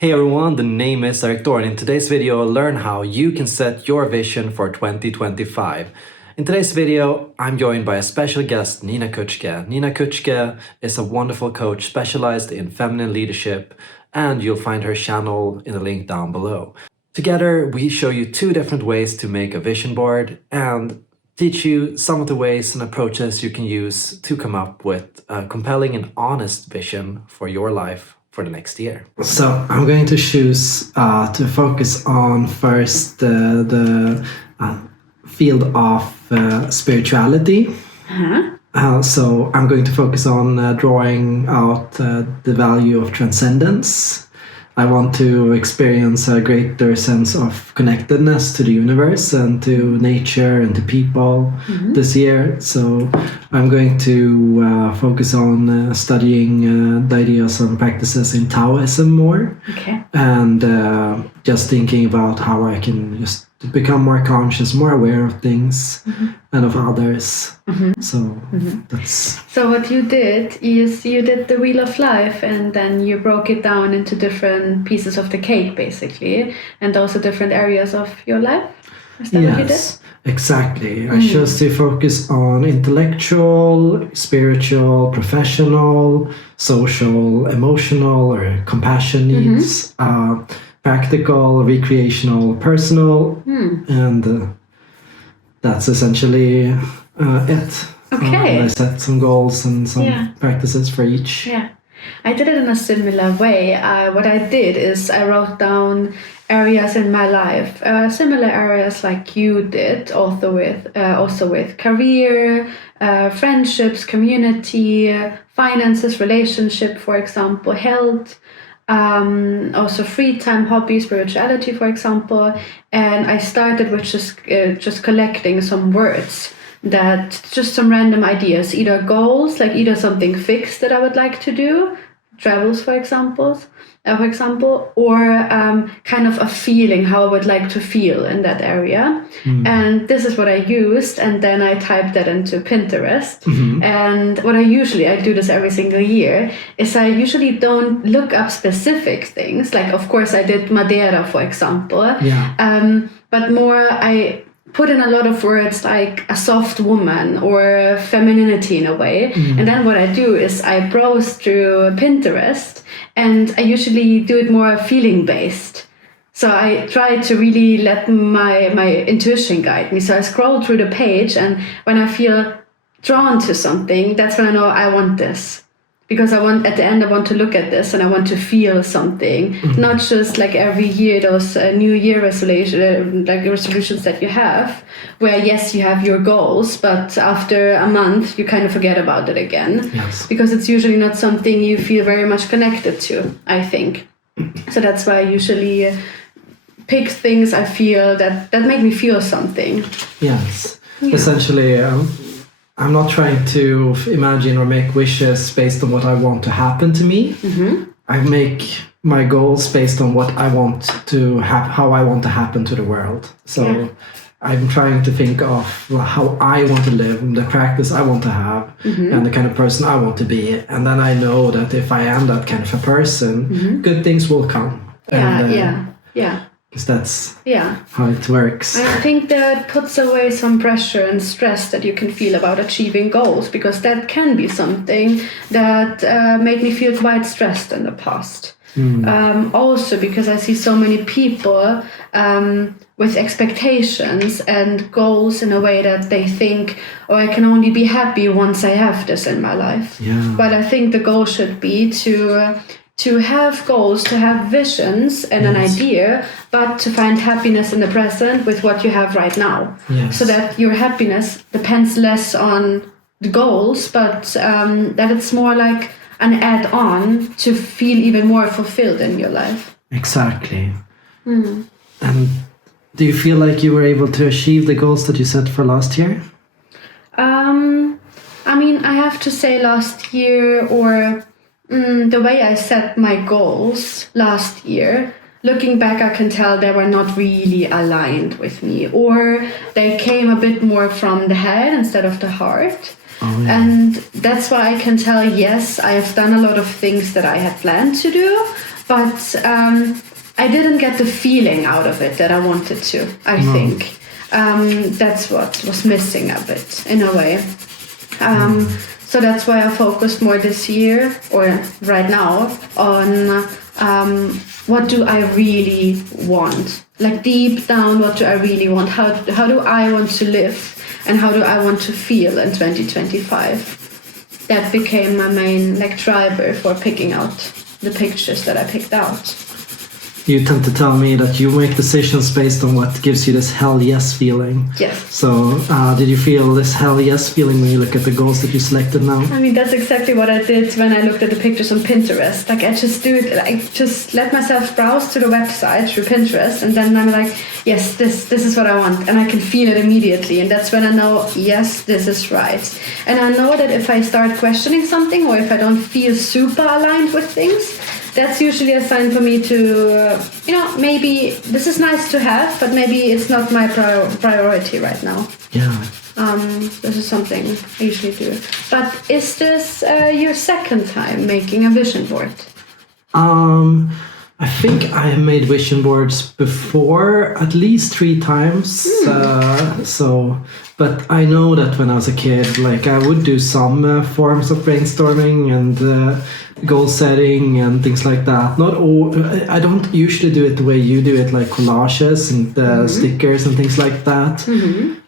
Hey everyone, the name is Erik, and in today's video, learn how you can set your vision for 2025. In today's video, I'm joined by a special guest, Nina Kutschke. Nina Kutschke is a wonderful coach specialized in feminine leadership, and you'll find her channel in the link down below. Together, we show you 2 different ways to make a vision board and teach you some of the ways and approaches you can use to come up with a compelling and honest vision for your life for the next year. So I'm going to choose to focus on first the field of spirituality. So I'm going to focus on drawing out the value of transcendence. I want to experience a greater sense of connectedness to the universe and to nature and to people this year. So I'm going to focus on studying the ideas and practices in Taoism more. Okay. And just thinking about how I can just become more conscious, more aware of things and of others. So that's... So what you did is you did the Wheel of Life, and then you broke it down into different pieces of the cake, basically, and also different areas of your life. Is that what you did? Exactly. I chose to focus on intellectual, spiritual, professional, social, emotional, or compassion needs, practical, recreational, personal, and that's essentially it. Okay. I set some goals and some practices for each. Yeah. I did it in a similar way. What I did is I wrote down areas in my life, similar areas like you did, also with career, friendships, community, finances, relationship, for example, health, also free time, hobby, spirituality, for example. And I started with just collecting some words, that just some random ideas, either goals, like either something fixed that I would like to do, travels, for example, or kind of a feeling, how I would like to feel in that area. And this is what I used, and then I typed that into Pinterest. And what I do this every single year, is I usually don't look up specific things. Like, of course, I did Madeira, for example. But more, I put in a lot of words like a soft woman or femininity in a way. And then what I do is I browse through Pinterest, and I usually do it more feeling based. So I try to really let my intuition guide me. So I scroll through the page, and when I feel drawn to something, that's when I know I want this. Because at the end I want to look at this and I want to feel something, not just like every year those New Year resolutions that you have, where yes, you have your goals, but after a month you kind of forget about it again, because it's usually not something you feel very much connected to, I think. So that's why I usually pick things I feel that make me feel something. Essentially. I'm not trying to imagine or make wishes based on what I want to happen to me. I make my goals based on what I want to how I want to happen to the world. So I'm trying to think of how I want to live, the practice I want to have, and the kind of person I want to be. And then I know that if I am that kind of a person, good things will come. Because that's how it works. And I think that puts away some pressure and stress that you can feel about achieving goals, because that can be something that made me feel quite stressed in the past. Also because I see so many people with expectations and goals in a way that they think, oh, I can only be happy once I have this in my life. But I think the goal should be to have goals, to have visions and an idea, but to find happiness in the present with what you have right now. So that your happiness depends less on the goals, but that it's more like an add-on to feel even more fulfilled in your life. Exactly. And do you feel like you were able to achieve the goals that you set for last year? I mean, I have to say last year, or the way I set my goals last year, looking back, I can tell they were not really aligned with me, or they came a bit more from the head instead of the heart. And that's why I can tell, yes, I have done a lot of things that I had planned to do, but I didn't get the feeling out of it that I wanted to, I think. That's what was missing a bit, in a way. So that's why I focused more this year, or right now, on what do I really want? Like deep down, what do I really want? How do I want to live? And how do I want to feel in 2025? That became my main driver for picking out the pictures that I picked out. You tend to tell me that you make decisions based on what gives you this hell yes feeling. Yes. So did you feel this hell yes feeling when you look at the goals that you selected now? I mean, that's exactly what I did when I looked at the pictures on Pinterest. Like, I just do it, I just let myself browse to the website through Pinterest, and then I'm like, yes, this is what I want, and I can feel it immediately, and that's when I know, yes, this is right. And I know that if I start questioning something, or if I don't feel super aligned with things, that's usually a sign for me to, maybe this is nice to have, but maybe it's not my priority right now. Yeah. This is something I usually do. But is this your second time making a vision board? I think I have made vision boards before, at least 3 times. But I know that when I was a kid, I would do some forms of brainstorming and goal setting and things like that. Not all. I don't usually do it the way you do it, like collages and stickers and things like that.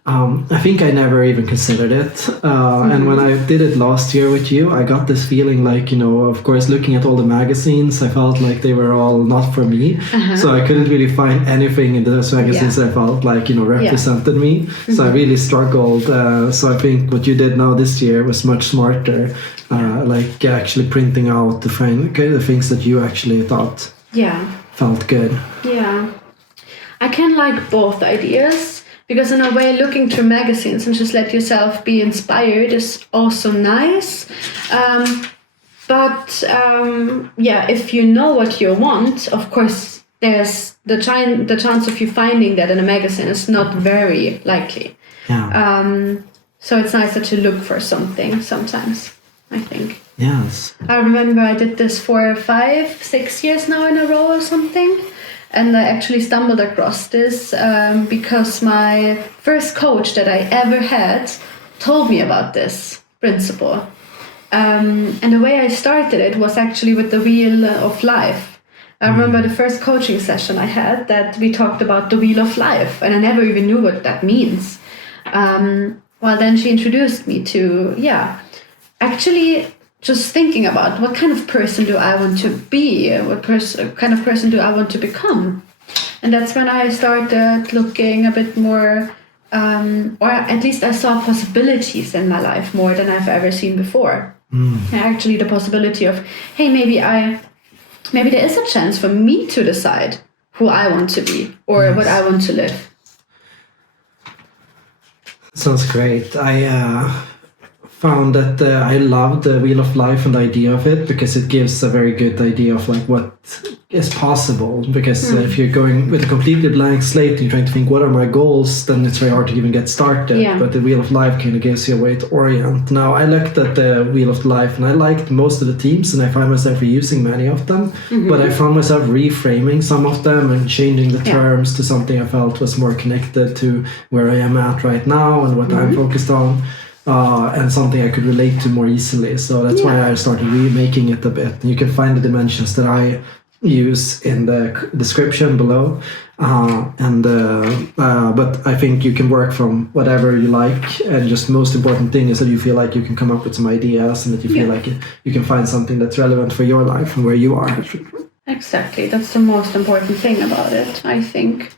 I think I never even considered it. And when I did it last year with you, I got this feeling of course, looking at all the magazines, I felt like they were all not for me. So I couldn't really find anything in those magazines that I felt represented me. So I really struggled. So I think what you did now this year was much smarter. Actually printing out the things that you actually thought felt good. Yeah. I can like both ideas. Because in a way, looking through magazines and just let yourself be inspired is also nice. But if you know what you want, of course, there's the chance of you finding that in a magazine is not very likely. Yeah. So it's nice that you look for something sometimes, I think. Yes. I remember I did this for 5-6 years now in a row or something. And I actually stumbled across this because my first coach that I ever had told me about this principle. And the way I started it was actually with the Wheel of Life. I remember the first coaching session I had that we talked about the Wheel of Life, and I never even knew what that means. Then she introduced me to, actually just thinking about what kind of person do I want to be, what kind of person do I want to become. And that's when I started looking a bit more, or at least I saw possibilities in my life more than I've ever seen before. Actually, the possibility of, hey, maybe there is a chance for me to decide who I want to be or what I want to live. Sounds great. I found that I loved the Wheel of Life and the idea of it because it gives a very good idea of what is possible. Because if you're going with a completely blank slate and you're trying to think what are my goals, then it's very hard to even get started. Yeah. But the Wheel of Life kind of gives you a way to orient. Now I looked at the Wheel of Life and I liked most of the themes and I found myself reusing many of them. But I found myself reframing some of them and changing the terms to something I felt was more connected to where I am at right now and what I'm focused on. And something I could relate to more easily. So that's why I started remaking it a bit. You can find the dimensions that I use in the description below. But I think you can work from whatever you like. And just most important thing is that you feel like you can come up with some ideas and that you feel like you can find something that's relevant for your life and where you are. Exactly. That's the most important thing about it, I think.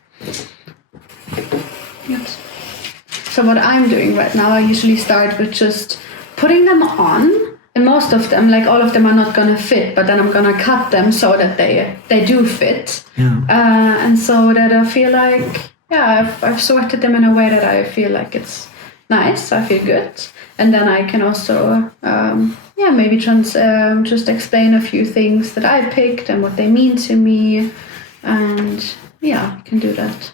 Yes. So what I'm doing right now, I usually start with just putting them on. And most of them, all of them are not going to fit, but then I'm going to cut them so that they do fit. Yeah. And so that I feel like, I've sorted them in a way that I feel like it's nice, I feel good. And then I can also, maybe just explain a few things that I picked and what they mean to me. And I can do that.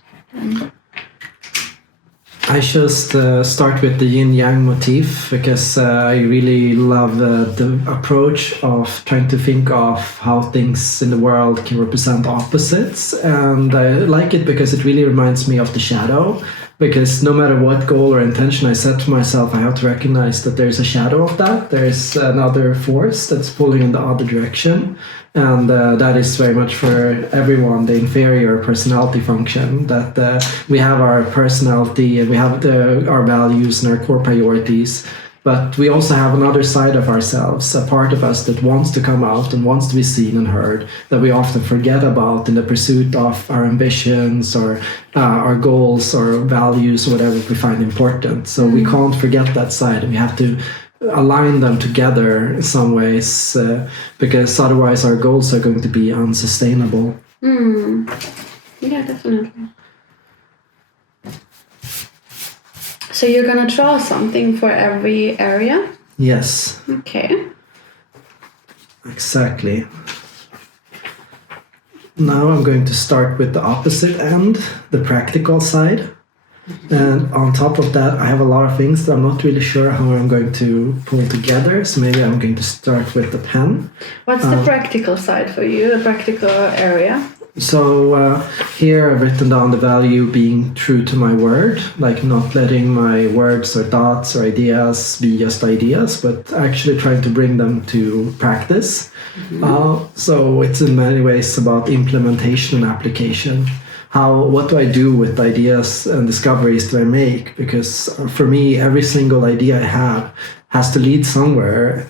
I just start with the yin-yang motif because I really love the approach of trying to think of how things in the world can represent opposites. And I like it because it really reminds me of the shadow. Because no matter what goal or intention I set to myself, I have to recognize that there's a shadow of that. There's another force that's pulling in the other direction. And that is very much for everyone, the inferior personality function, that we have our personality and we have our values and our core priorities. But we also have another side of ourselves, a part of us that wants to come out and wants to be seen and heard, that we often forget about in the pursuit of our ambitions or our goals or values or whatever we find important. So we can't forget that side, and we have to align them together in some ways because otherwise our goals are going to be unsustainable. Yeah, definitely. So you're gonna draw something for every area? Yes. Okay. Exactly. Now I'm going to start with the opposite end, the practical side. And on top of that, I have a lot of things that I'm not really sure how I'm going to pull together. So maybe I'm going to start with the pen. What's the practical side for you, the practical area? So here I've written down the value being true to my word, like not letting my words or thoughts or ideas be just ideas, but actually trying to bring them to practice. So it's in many ways about implementation and application. What do I do with ideas and discoveries that I make? Because for me, every single idea I have has to lead somewhere.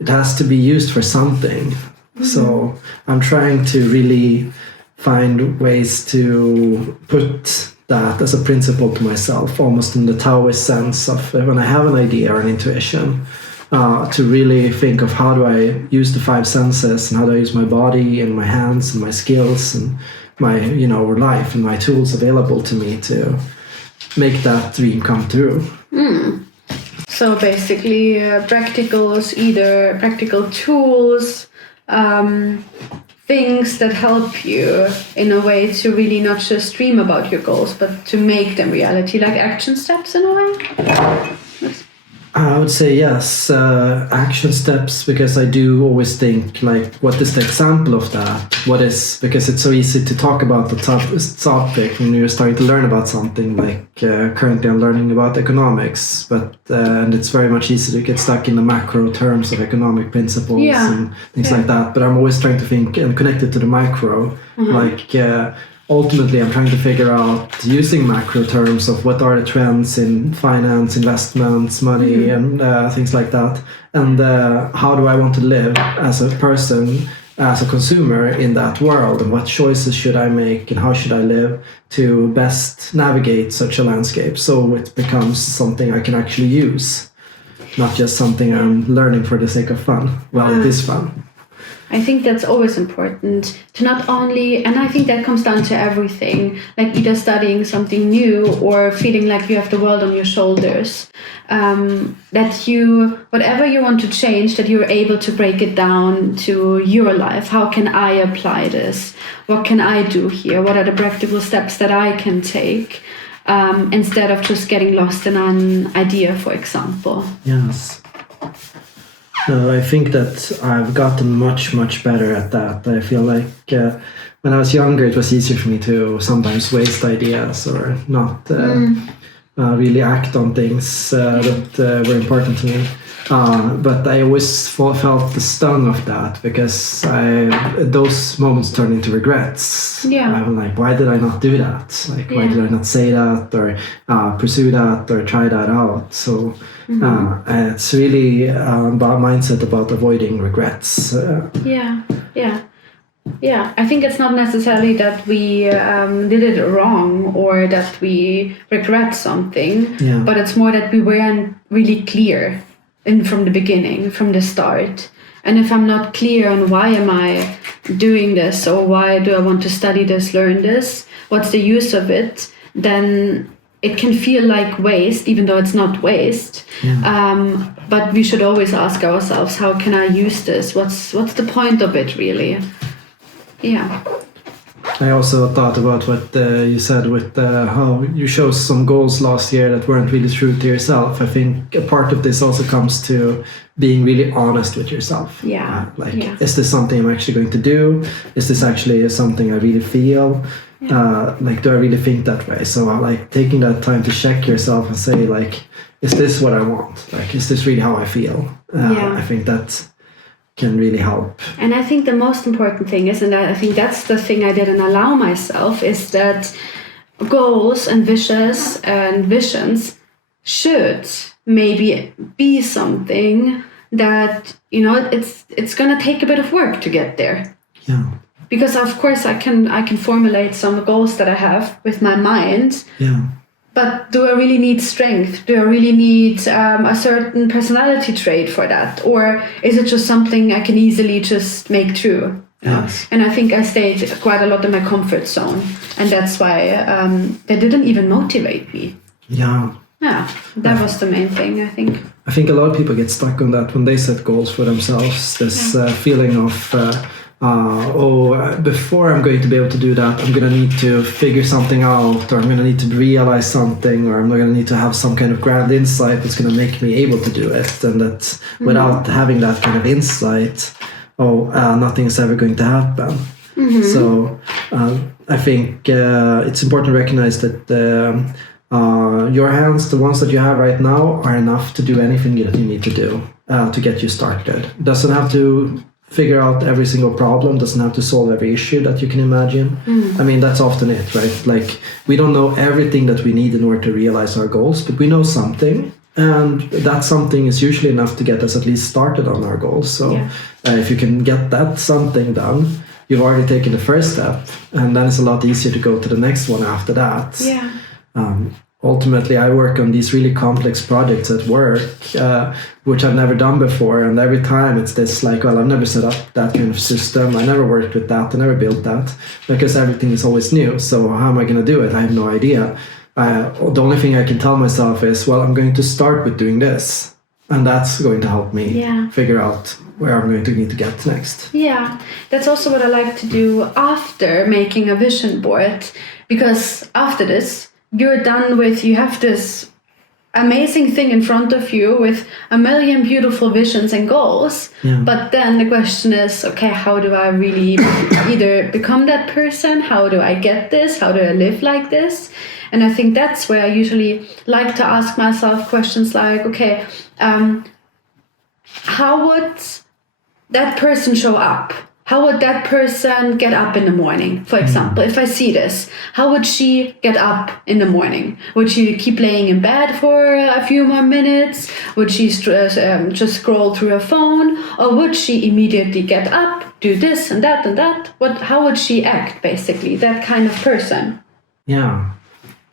It has to be used for something. So I'm trying to really find ways to put that as a principle to myself, almost in the Taoist sense of when I have an idea or an intuition, to really think of how do I use the five senses and how do I use my body and my hands and my skills and my life and my tools available to me to make that dream come true. So basically practicals, either practical tools, things that help you in a way to really not just dream about your goals, but to make them reality, like action steps in a way? I would say yes, action steps, because I do always think, like, what is the example of that? Because it's so easy to talk about the topic when you're starting to learn about something, like currently I'm learning about economics, but and it's very much easy to get stuck in the macro terms of economic principles and things like that, but I'm always trying to think and connect it to the micro, ultimately, I'm trying to figure out, using macro terms, of what are the trends in finance, investments, money, and things like that. And how do I want to live as a person, as a consumer in that world? And what choices should I make? And how should I live to best navigate such a landscape so it becomes something I can actually use, not just something I'm learning for the sake of fun. Well, it is fun. I think that's always important to not only, and I think that comes down to everything, like either studying something new or feeling like you have the world on your shoulders, that whatever you want to change, that you're able to break it down to your life. How can I apply this? What can I do here? What are the practical steps that I can take? Instead of just getting lost in an idea, for example. Yes. I think that I've gotten much, much better at that. I feel like when I was younger, it was easier for me to sometimes waste ideas or not really act on things that were important to me. But I always felt the stung of that, because those moments turned into regrets. I'm like, why did I not do that? Like, why did I not say that or pursue that or try that out? So it's really about mindset, about avoiding regrets. Yeah, I think it's not necessarily that we did it wrong or that we regret something, but it's more that we weren't really clear from the beginning, from the start. And if I'm not clear on why am I doing this, or why do I want to study this, learn this, what's the use of it, then it can feel like waste, even though it's not waste. But we should always ask ourselves, how can I use this? What's the point of it, really? I also thought about what you said with how you chose some goals last year that weren't really true to yourself. I think a part of this also comes to being really honest with yourself. Yeah. Is this something I'm actually going to do? Is this actually something I really feel? Yeah. Do I really think that way? So taking that time to check yourself and say is this what I want? Is this really how I feel? I think that can really help. And I think the most important thing is, and I think that's the thing I didn't allow myself, is that goals and wishes and visions should maybe be something that, it's going to take a bit of work to get there. Yeah. Because of course I can formulate some goals that I have with my mind. Yeah. But do I really need strength? Do I really need a certain personality trait for that? Or is it just something I can easily just make true? Yes. And I think I stayed quite a lot in my comfort zone. And that's why they didn't even motivate me. Yeah. Yeah, that was the main thing, I think. I think a lot of people get stuck on that when they set goals for themselves. This feeling of... before I'm going to be able to do that, I'm going to need to figure something out, or I'm going to need to realize something, or I'm going to need to have some kind of grand insight that's going to make me able to do it. And that without having that kind of insight, nothing is ever going to happen. Mm-hmm. So I think it's important to recognize that your hands, the ones that you have right now, are enough to do anything that you need to do to get you started. It doesn't have to figure out every single problem, doesn't have to solve every issue that you can imagine. I mean, that's often it, right? We don't know everything that we need in order to realize our goals, but we know something, and that something is usually enough to get us at least started on our goals. So if you can get that something done, you've already taken the first step, and then it's a lot easier to go to the next one after that. Ultimately, I work on these really complex projects at work, which I've never done before. And every time it's this I've never set up that kind of system. I never worked with that. I never built that, because everything is always new. So how am I going to do it? I have no idea. The only thing I can tell myself is, I'm going to start with doing this. And that's going to help me figure out where I'm going to need to get next. Yeah, that's also what I like to do after making a vision board. Because after this, you're done with, you have this amazing thing in front of you with a million beautiful visions and goals. But then the question is, okay, how do I really either become that person? How do I get this? How do I live like this? And I think that's where I usually like to ask myself questions like, okay, how would that person show up? How would that person get up in the morning? For example, if I see this, how would she get up in the morning? Would she keep laying in bed for a few more minutes? Would she just scroll through her phone? Or would she immediately get up, do this and that and that? How would she act, basically? That kind of person.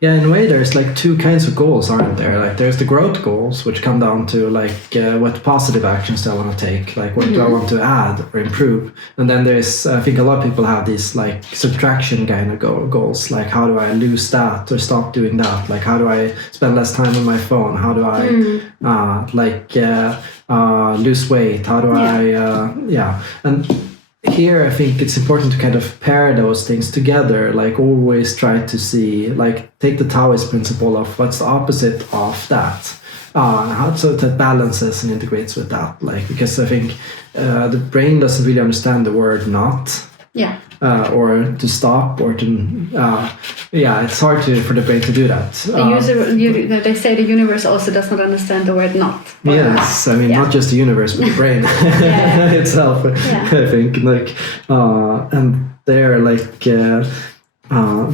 Yeah, in a way, there's two kinds of goals, aren't there? There's the growth goals, which come down to what positive actions do I want to take, what do I want to add or improve, and then there's, I think a lot of people have these subtraction kind of goals, how do I lose that or stop doing that? How do I spend less time on my phone? How do I lose weight? How do I and here, I think it's important to kind of pair those things together, always try to see, take the Taoist principle of what's the opposite of that, so that balances and integrates with that, because I think the brain doesn't really understand the word not. Or to stop, or to it's hard for the brain to do that. They say the universe also does not understand the word not. Yes, I mean not just the universe, but the brain itself. I think and there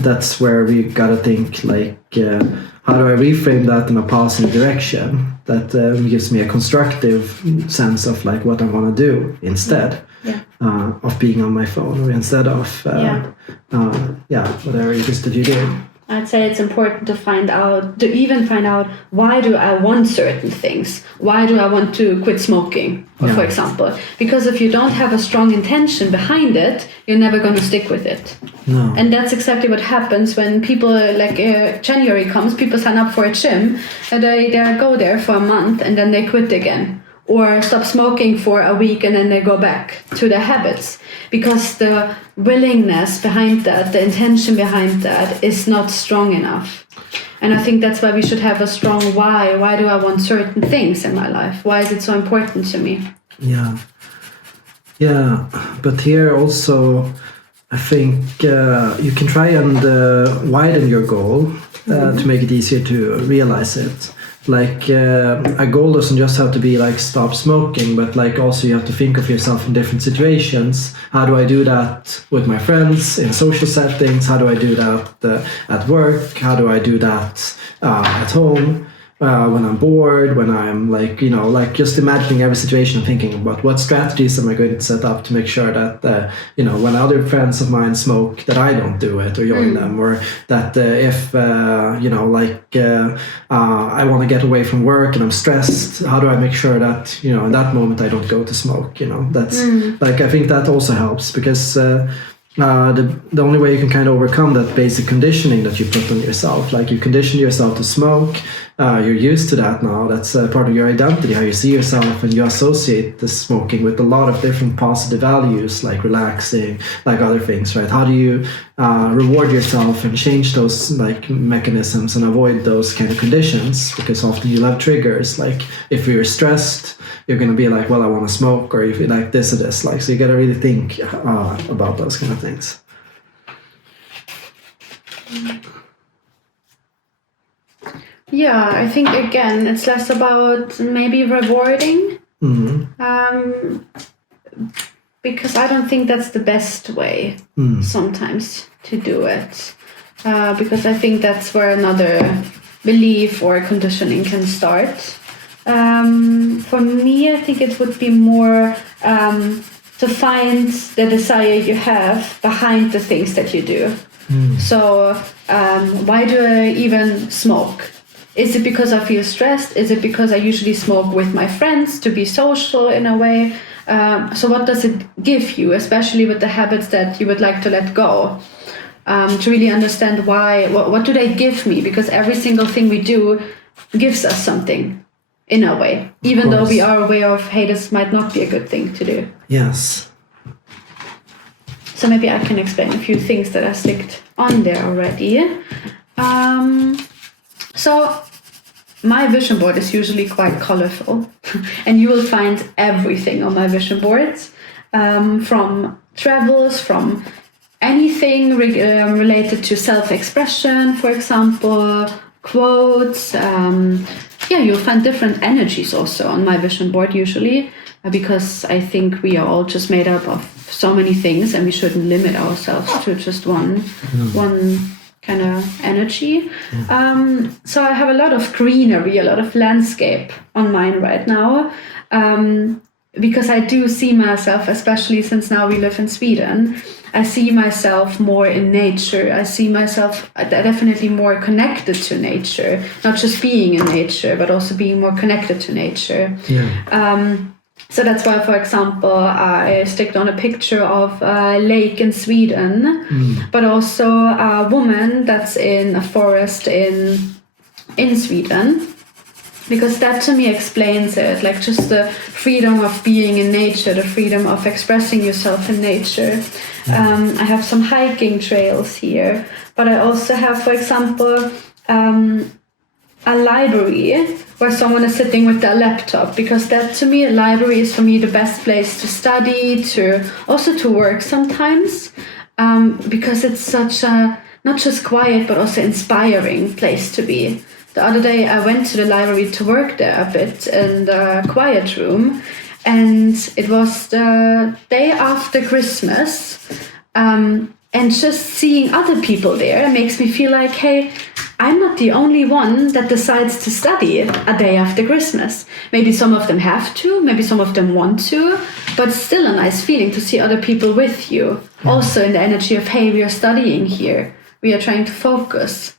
that's where we gotta think how do I reframe that in a positive direction that gives me a constructive sense of what I want to do instead. Of being on my phone, or instead of whatever it is that you do. I'd say it's important to find out why do I want certain things? Why do I want to quit smoking, for example? Because if you don't have a strong intention behind it, you're never going to stick with it. No. And that's exactly what happens when people, January comes, people sign up for a gym, and they go there for a month, and then they quit again. or stop smoking for a week and then they go back to their habits, because the willingness behind that, the intention behind that is not strong enough. And I think that's why we should have a strong why. Why do I want certain things in my life? Why is it so important to me? Yeah, but here also I think you can try and widen your goal to make it easier to realize it. Like a goal doesn't just have to be like stop smoking, but like also you have to think of yourself in different situations. How do I do that with my friends in social settings? How do I do that at work? How do I do that at home? When I'm bored, when I'm like, like just imagining every situation and thinking about what strategies am I going to set up to make sure that, when other friends of mine smoke, that I don't do it or join them, or that if, I want to get away from work and I'm stressed, how do I make sure that, in that moment I don't go to smoke, that's like, I think that also helps because the only way you can kind of overcome that basic conditioning that you put on yourself, like you conditioned yourself to smoke, you're used to that now. That's part of your identity, how you see yourself, and you associate the smoking with a lot of different positive values, like relaxing, like other things, right? How do you reward yourself and change those like mechanisms and avoid those kind of conditions? Because often you'll have triggers, like if you're stressed, you're going to be like, well, I want to smoke, or if you like this or this, like, so you got to really think about those kind of things. Yeah, I think again, it's less about maybe rewarding, because I don't think that's the best way sometimes to do it, because I think that's where another belief or conditioning can start. For me, I think it would be more to find the desire you have behind the things that you do. So why do I even smoke? Is it because I feel stressed? Is it because I usually smoke with my friends to be social in a way? So what does it give you, especially with the habits that you would like to let go? To really understand why, what do they give me? Because every single thing we do gives us something in a way, even though we are aware of, hey, this might not be a good thing to do. Yes. So maybe I can explain a few things that I sticked on there already. So my vision board is usually quite colorful and you will find everything on my vision boards, from travels, from anything related to self-expression, for example, quotes. You'll find different energies also on my vision board usually, because I think we are all just made up of so many things and we shouldn't limit ourselves to just one kind of energy. So I have a lot of greenery, a lot of landscape on mine right now, because I do see myself, especially since now we live in Sweden, I see myself more in nature. I see myself definitely more connected to nature, not just being in nature, but also being more connected to nature. So that's why, for example, I sticked on a picture of a lake in Sweden, but also a woman that's in a forest in Sweden, because that to me explains it, like just the freedom of being in nature, the freedom of expressing yourself in nature. I have some hiking trails here, but I also have, for example, a library where someone is sitting with their laptop, because that to me, a library is for me the best place to study, to also to work sometimes, because it's such a not just quiet but also inspiring place to be. The other day I went to the library to work there a bit in the quiet room, and it was the day after Christmas, and just seeing other people there makes me feel like, hey, I'm not the only one that decides to study a day after Christmas. Maybe some of them have to, maybe some of them want to, but still a nice feeling to see other people with you. Also in the energy of, hey, we are studying here. We are trying to focus.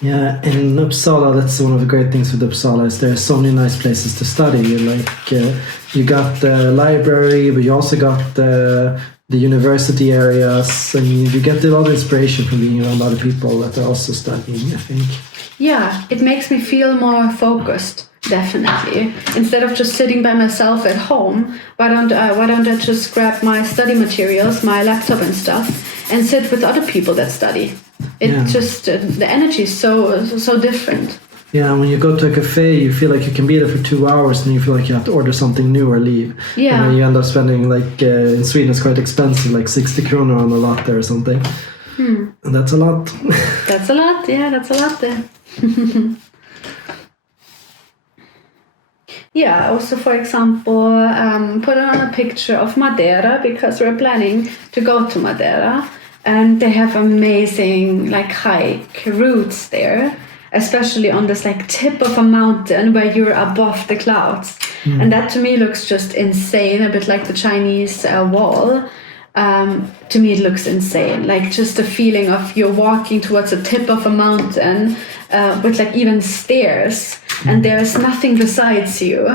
Yeah, and in Uppsala, that's one of the great things with Uppsala, is there are so many nice places to study. Like you got the library, but you also got the university areas, and you get a lot of inspiration from being around other people that are also studying, I think. Yeah, it makes me feel more focused, Definitely. Instead of just sitting by myself at home, why don't I just grab my study materials, my laptop and stuff, and sit with other people that study? It just the energy is so different. Yeah, when you go to a cafe, you feel like you can be there for 2 hours, and you feel like you have to order something new or leave. Yeah. And then you end up spending, like, in Sweden it's quite expensive, like 60 kronor on a latte or something. And that's a lot. That's a lot, yeah, that's a lot there. Yeah, also, for example, put on a picture of Madeira, because we're planning to go to Madeira, and they have amazing, like, hike routes there, especially on this, like, tip of a mountain where you're above the clouds. And that to me looks just insane, a bit like the Chinese wall. To me it looks insane, like just the feeling of you're walking towards the tip of a mountain with, like, even stairs, and there's nothing besides you.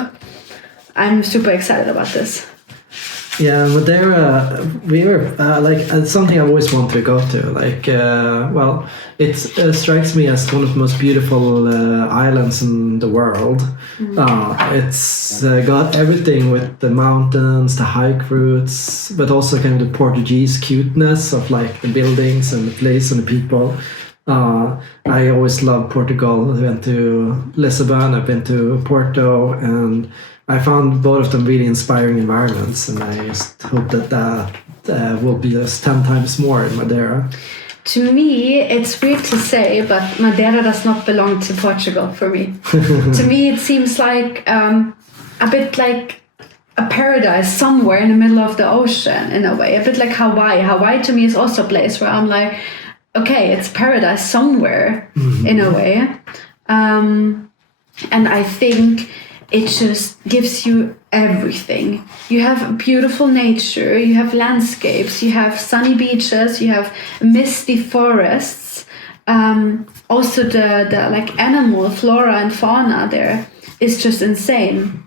I'm super excited about this. Yeah, Madeira, we were like, it's something I always wanted to go to. Like, well, it strikes me as one of the most beautiful islands in the world. It's got everything with the mountains, the hike routes, but also kind of the Portuguese cuteness of, like, the buildings and the place and the people. I always loved Portugal. I went to Lisbon, I've been to Porto, and I found both of them really inspiring environments, and I just hope that will be just 10 times more in Madeira. To me, it's weird to say, but Madeira does not belong to Portugal for me. To me, it seems like a bit like a paradise somewhere in the middle of the ocean, in a way. A bit like Hawaii. Hawaii to me is also a place where I'm like, okay, it's paradise somewhere, in a way. And I think it just gives you everything. You have beautiful nature, you have landscapes, you have sunny beaches, you have misty forests. Also the like animal flora and fauna there is just insane.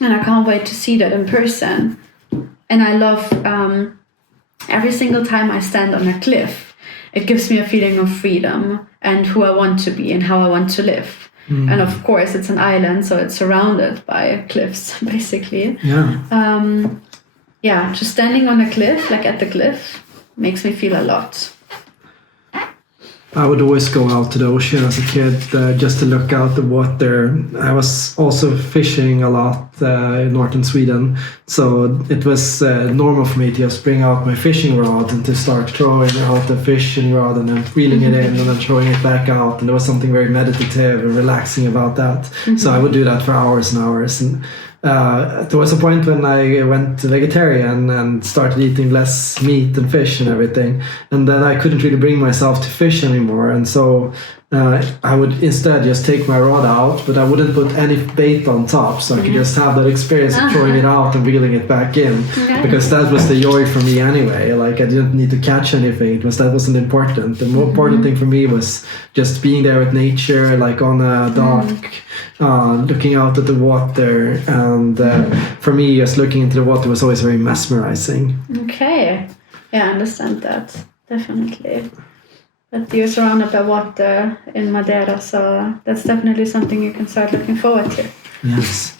And I can't wait to see that in person. And I love every single time I stand on a cliff, it gives me a feeling of freedom and who I want to be and how I want to live. And of course, it's an island, so it's surrounded by cliffs, basically. Yeah, just standing on a cliff, like at the cliff, makes me feel a lot. I would always go out to the ocean as a kid just to look out the water. I was also fishing a lot in northern Sweden, so it was normal for me to just bring out my fishing rod and to start throwing out the fishing rod and then reeling it in and then throwing it back out. And there was something very meditative and relaxing about that. So I would do that for hours and hours. And there was a point when I went vegetarian and started eating less meat and fish and everything, and then I couldn't really bring myself to fish anymore, and so I would instead just take my rod out, but I wouldn't put any bait on top, so I could just have that experience of throwing it out and reeling it back in, because that was the joy for me anyway. Like, I didn't need to catch anything, that wasn't important. The more important thing for me was just being there with nature, like on a dock, looking out at the water, and for me, just looking into the water was always very mesmerizing. Okay, yeah, I understand that, definitely. That you're surrounded by water in Madeira, so that's definitely something you can start looking forward to. Yes.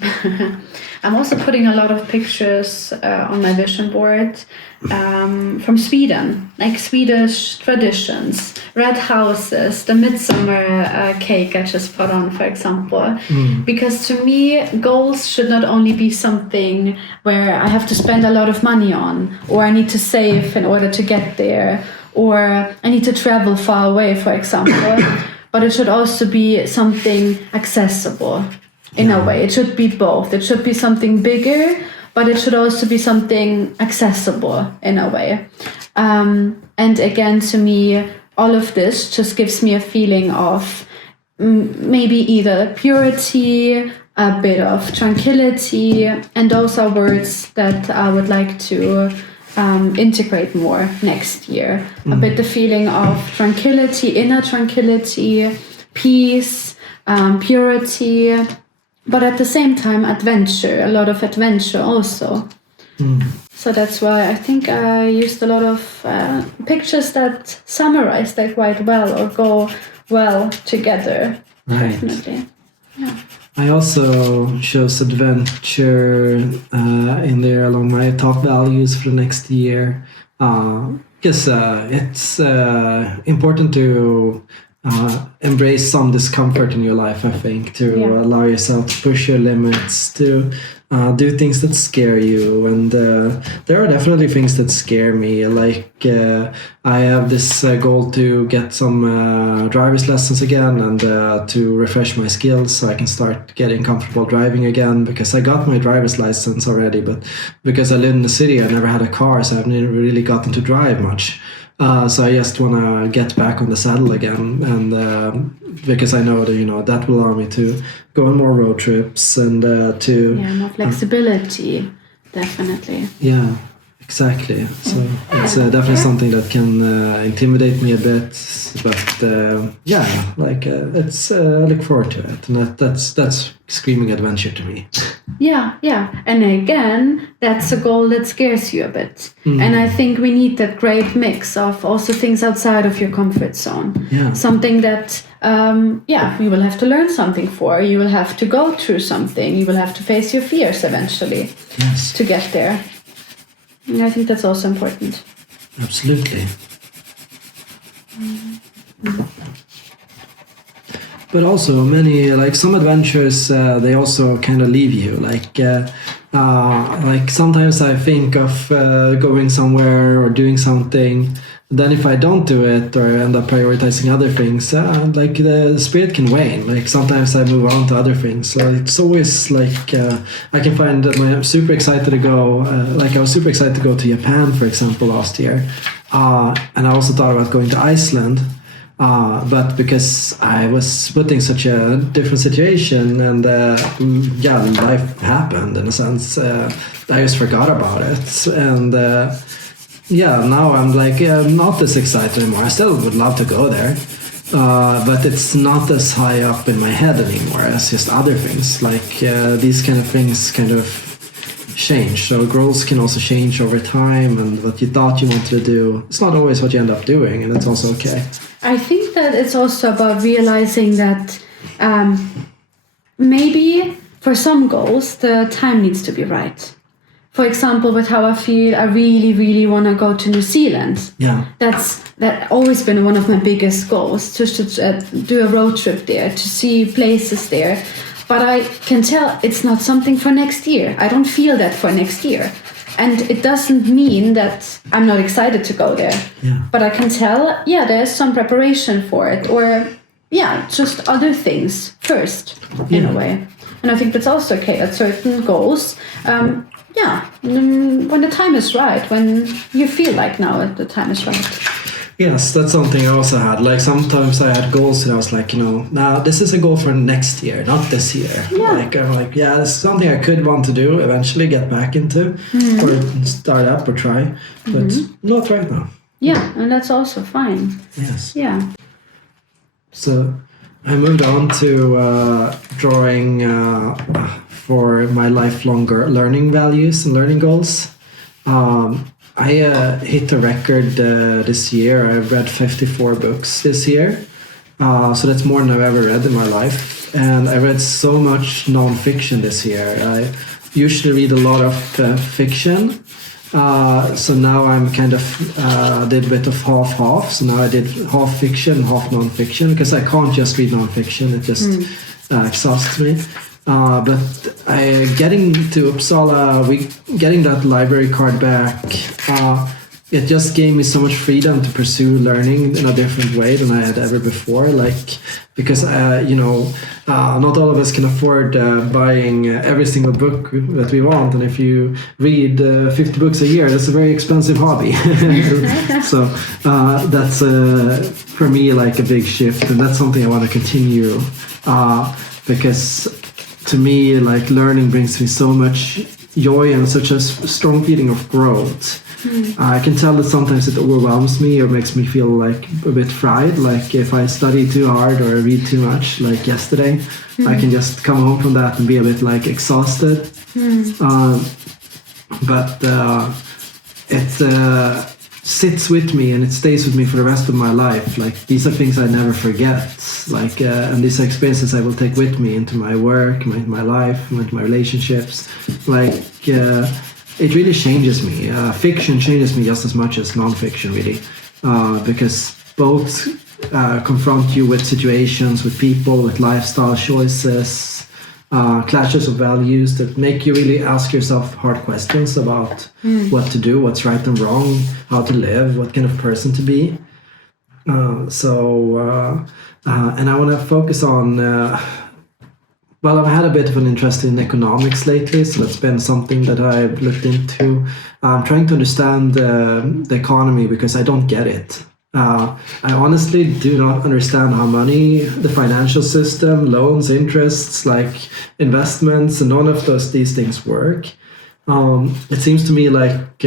I'm also putting a lot of pictures on my vision board from Sweden, like Swedish traditions, red houses, the midsummer cake I just put on, for example. Because to me, goals should not only be something where I have to spend a lot of money on, or I need to save in order to get there, or I need to travel far away, for example, but it should also be something accessible in a way. It should be both. It should be something bigger, but it should also be something accessible in a way. And again, to me, all of this just gives me a feeling of maybe either purity, a bit of tranquility, and those are words that I would like to integrate more next year. A bit the feeling of tranquility, inner tranquility, peace, purity, but at the same time adventure, a lot of adventure also. So that's why I think I used a lot of pictures that summarize that quite well or go well together. Right. Definitely. Yeah. I also chose adventure in there along my top values for the next year. Because it's important to embrace some discomfort in your life, I think, to allow yourself to push your limits, to do things that scare you. And there are definitely things that scare me. Like I have this goal to get some driver's lessons again and to refresh my skills so I can start getting comfortable driving again, because I got my driver's license already, but because I live in the city, I never had a car, so I've never really gotten to drive much. So I just want to get back on the saddle again, and because I know that that will allow me to go on more road trips and to more flexibility, definitely. Yeah, exactly. So it's definitely something that can intimidate me a bit, but it's I look forward to it, and that's screaming adventure to me. Yeah. And again, that's a goal that scares you a bit. And I think we need that great mix of also things outside of your comfort zone. Yeah. Something that, you will have to learn something for. You will have to go through something. You will have to face your fears eventually to get there. And I think that's also important. Absolutely. But also many, like some adventures, they also kind of leave you. Like sometimes I think of going somewhere or doing something. Then if I don't do it or end up prioritizing other things, like the spirit can wane. Like sometimes I move on to other things. So it's always like I can find that I'm super excited to go. Like I was super excited to go to Japan, for example, last year. And I also thought about going to Iceland. But because I was put in such a different situation and life happened in a sense, I just forgot about it. And now I'm like not as excited anymore. I still would love to go there, but it's not as high up in my head anymore as just other things. Like these kind of things kind of change. So goals can also change over time, and what you thought you wanted to do, it's not always what you end up doing, and it's also okay. I think that it's also about realizing that maybe for some goals the time needs to be right. For example, with how I feel, I really, really want to go to New Zealand. Yeah, that's always been one of my biggest goals, to do a road trip there, to see places there. But I can tell it's not something for next year. I don't feel that for next year. And it doesn't mean that I'm not excited to go there. Yeah. But I can tell, there's some preparation for it. Or, just other things first, in a way. And I think that's also okay at certain goals. When the time is right, when you feel like now the time is right. Yes, that's something I also had. Like sometimes I had goals and I was like, now this is a goal for next year, not this year. Yeah. Like I'm like, this is something I could want to do eventually, get back into, or start up or try, but not right now. Yeah, and that's also fine. Yes. Yeah. So I moved on to drawing for my lifelong learning values and learning goals. I hit a record this year. I read 54 books this year. So that's more than I've ever read in my life. And I read so much non-fiction this year. I usually read a lot of fiction. So now I'm kind of did a bit of half-half. So now I did half fiction, half non-fiction, because I can't just read non-fiction. It just exhausts me. But getting to Uppsala, getting that library card back, it just gave me so much freedom to pursue learning in a different way than I had ever before. Like, because not all of us can afford buying every single book that we want, and if you read 50 books a year, that's a very expensive hobby. So that's for me like a big shift, and that's something I want to continue because. To me, like learning brings me so much joy and such a strong feeling of growth. I can tell that sometimes it overwhelms me or makes me feel like a bit fried. Like if I study too hard or read too much, like yesterday, I can just come home from that and be a bit like exhausted. But it's sits with me and it stays with me for the rest of my life. Like these are things I never forget. Like and these are experiences I will take with me into my work, my life, into my relationships. Like it really changes me. Fiction changes me just as much as non-fiction, really, because both confront you with situations, with people, with lifestyle choices. Clashes of values that make you really ask yourself hard questions about what to do, what's right and wrong, how to live, what kind of person to be. And I want to focus on, well, I've had a bit of an interest in economics lately, so that's been something that I've looked into. I'm trying to understand the economy because I don't get it. I honestly do not understand how money, the financial system, loans, interests, like investments, and none of these things work. It seems to me like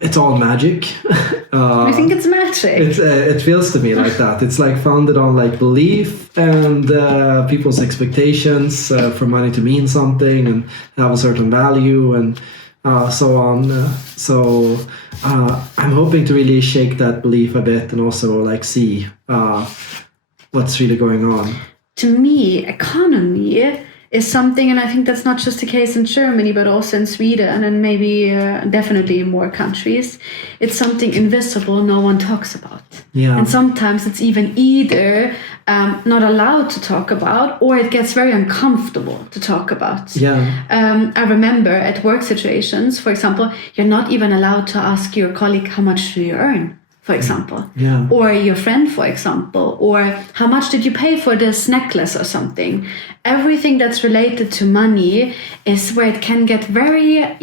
it's all magic. I think it's magic. It feels to me like that. It's like founded on like belief and people's expectations for money to mean something and have a certain value and so on. So I'm hoping to really shake that belief a bit and also like see what's really going on. To me, economy is something, and I think that's not just the case in Germany, but also in Sweden and maybe definitely in more countries. It's something invisible no one talks about. Yeah. And sometimes it's even either not allowed to talk about, or it gets very uncomfortable to talk about. Yeah. I remember at work situations, for example, you're not even allowed to ask your colleague, how much do you earn, for example? Yeah. Or your friend, for example, or how much did you pay for this necklace or something? Everything that's related to money is where it can get very,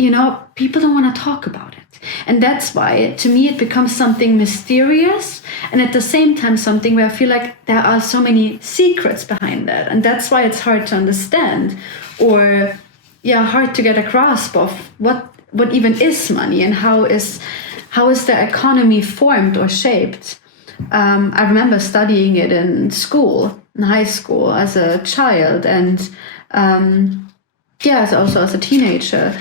people don't want to talk about it. And that's why, to me, it becomes something mysterious and at the same time something where I feel like there are so many secrets behind that. And that's why it's hard to understand or, hard to get a grasp of what even is money and how is the economy formed or shaped. I remember studying it in school, in high school, as a child and also as a teenager,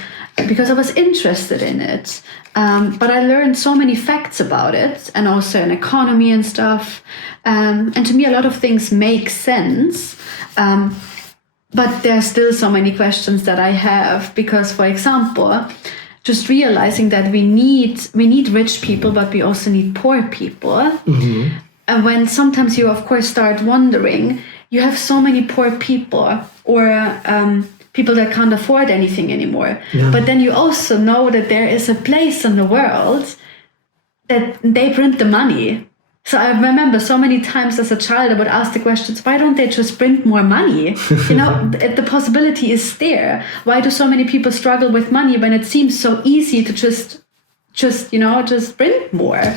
because I was interested in it. But I learned so many facts about it and also in economy and stuff. And to me, a lot of things make sense. But there are still so many questions that I have because, for example, just realizing that we need rich people, but we also need poor people. Mm-hmm. And when sometimes you, of course, start wondering, you have so many poor people or people that can't afford anything anymore. Yeah. But then you also know that there is a place in the world that they print the money. So I remember so many times as a child I would ask the questions, why don't they just print more money? The possibility is there. Why do so many people struggle with money when it seems so easy to just print more?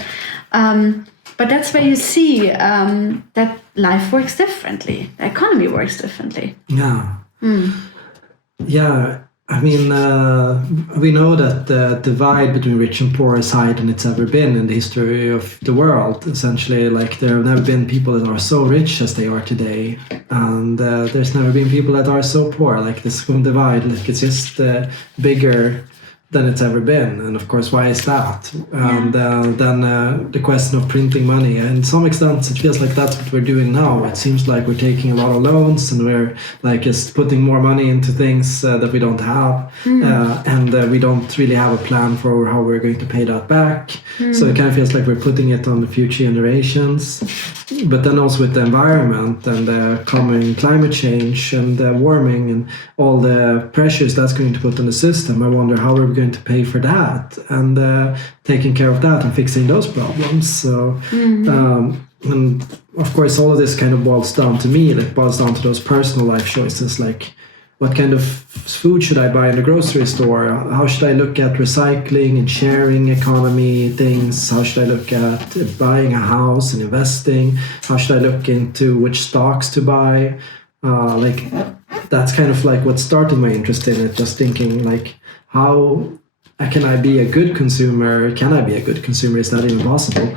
But that's where you see that life works differently. The economy works differently. Yeah. Yeah. I mean, we know that the divide between rich and poor is higher than it's ever been in the history of the world. Essentially, like there have never been people that are so rich as they are today, and there's never been people that are so poor. Like this divide, like it's just bigger than it's ever been. And of course, why is that? And then the question of printing money. And to some extent, it feels like that's what we're doing now. It seems like we're taking a lot of loans and we're like just putting more money into things that we don't have. And we don't really have a plan for how we're going to pay that back. So it kind of feels like we're putting it on the future generations. But then also with the environment and the coming climate change and the warming and all the pressures that's going to put on the system, I wonder how we're going to pay for that and taking care of that and fixing those problems. So and of course all of this kind of boils down to those personal life choices, like what kind of food should I buy in the grocery store? How should I look at recycling and sharing economy things? How should I look at buying a house and investing? How should I look into which stocks to buy? Like that's kind of like what started my interest in it, just thinking like, how can I be a good consumer? Can I be a good consumer? Is that even possible?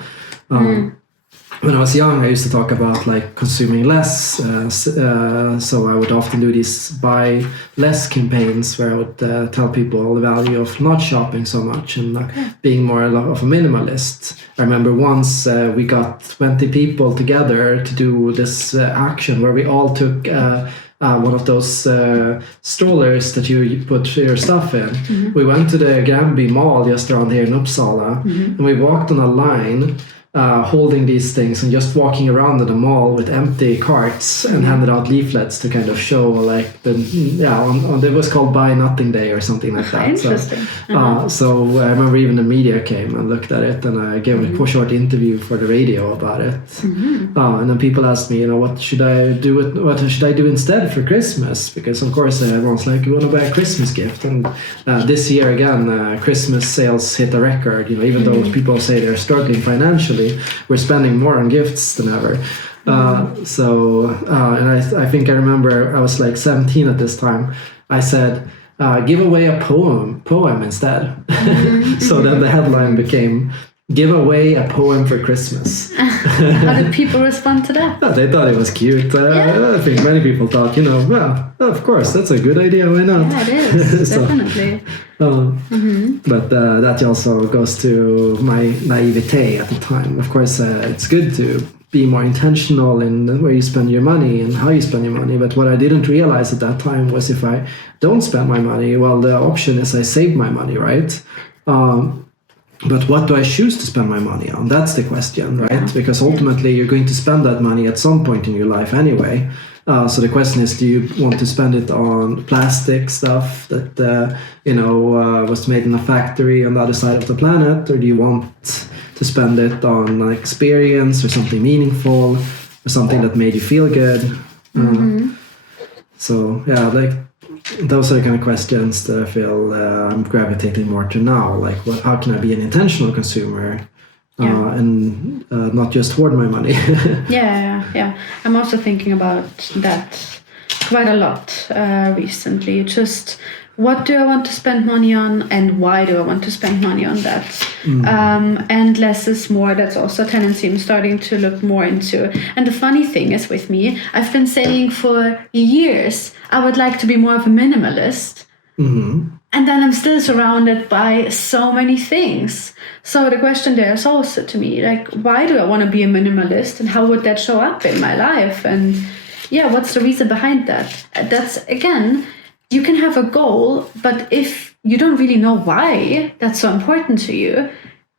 when I was young, I used to talk about like consuming less. So I would often do these buy less campaigns where I would tell people the value of not shopping so much and being more of a minimalist. I remember once we got 20 people together to do this action where we all took one of those strollers that you put your stuff in. Mm-hmm. We went to the Granby Mall just around here in Uppsala, and we walked on a line holding these things and just walking around in the mall with empty carts and handed out leaflets to kind of show like it was called Buy Nothing Day or something like that. Interesting. So I remember even the media came and looked at it, and I gave a short interview for the radio about it. Mm-hmm. And then people asked me, what should I do? What should I do instead for Christmas? Because of course everyone's like, you want to buy a Christmas gift, and this year again, Christmas sales hit a record. Even though people say they're struggling financially, we're spending more on gifts than ever. And I think I remember I was like 17 at this time. I said, give away a poem instead. So then the headline became, give away a poem for Christmas. How did people respond to that? They thought it was cute. I think many people thought, well, of course, that's a good idea. Why not? Yeah, it is. Definitely. But that also goes to my naivete at the time. Of course, it's good to be more intentional in where you spend your money and how you spend your money. But what I didn't realize at that time was if I don't spend my money, well, the option is I save my money, right? But what do I choose to spend my money on? That's the question, right? Yeah. Because ultimately you're going to spend that money at some point in your life anyway. So the question is, do you want to spend it on plastic stuff that was made in a factory on the other side of the planet, or do you want to spend it on experience or something meaningful or something that made you feel good? So yeah, those are the kind of questions that I feel I'm gravitating more to now. How can I be an intentional consumer? And not just hoard my money. Yeah. I'm also thinking about that quite a lot recently. Just what do I want to spend money on, and why do I want to spend money on that? And less is more. That's also a tendency I'm starting to look more into. And the funny thing is with me, I've been saying for years I would like to be more of a minimalist. Mm-hmm. And then I'm still surrounded by so many things. So the question there is also to me, why do I want to be a minimalist, and how would that show up in my life? And what's the reason behind that? That's, again, you can have a goal, but if you don't really know why that's so important to you,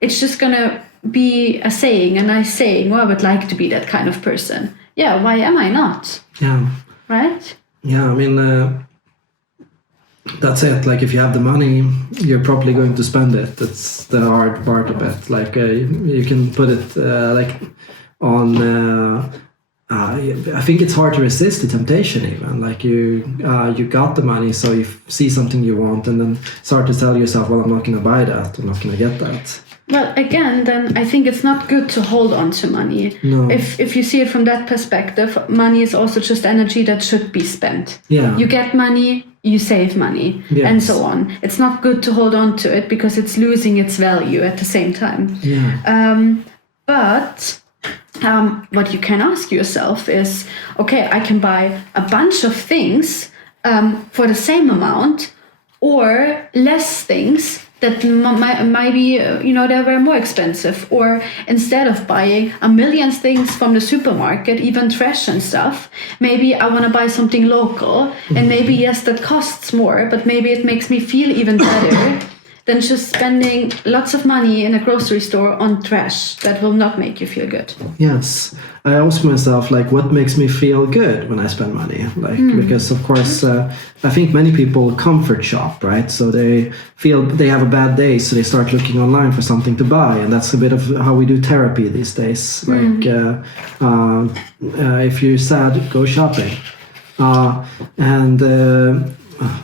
it's just going to be a saying, a nice saying, well, I would like to be that kind of person. Yeah, why am I not? Yeah. Right? Yeah, I mean... that's it. If you have the money, you're probably going to spend it. That's the hard part of it. You can put it on. I think it's hard to resist the temptation. Even you got the money, so you see something you want, and then start to tell yourself, "Well, I'm not going to buy that. I'm not going to get that." Well, again, then I think it's not good to hold on to money. No. If you see it from that perspective, money is also just energy that should be spent. Yeah. You get money, you save money, and so on. It's not good to hold on to it because it's losing its value at the same time. Yeah. But what you can ask yourself is, okay, I can buy a bunch of things for the same amount, or less things that might be, they're very more expensive. Or instead of buying a million things from the supermarket, even trash and stuff, maybe I want to buy something local. And maybe, yes, that costs more, but maybe it makes me feel even better than just spending lots of money in a grocery store on trash that will not make you feel good. Yes. I ask myself, what makes me feel good when I spend money? Because, of course, I think many people comfort shop, right? So they feel they have a bad day, so they start looking online for something to buy. And that's a bit of how we do therapy these days. If you're sad, go shopping.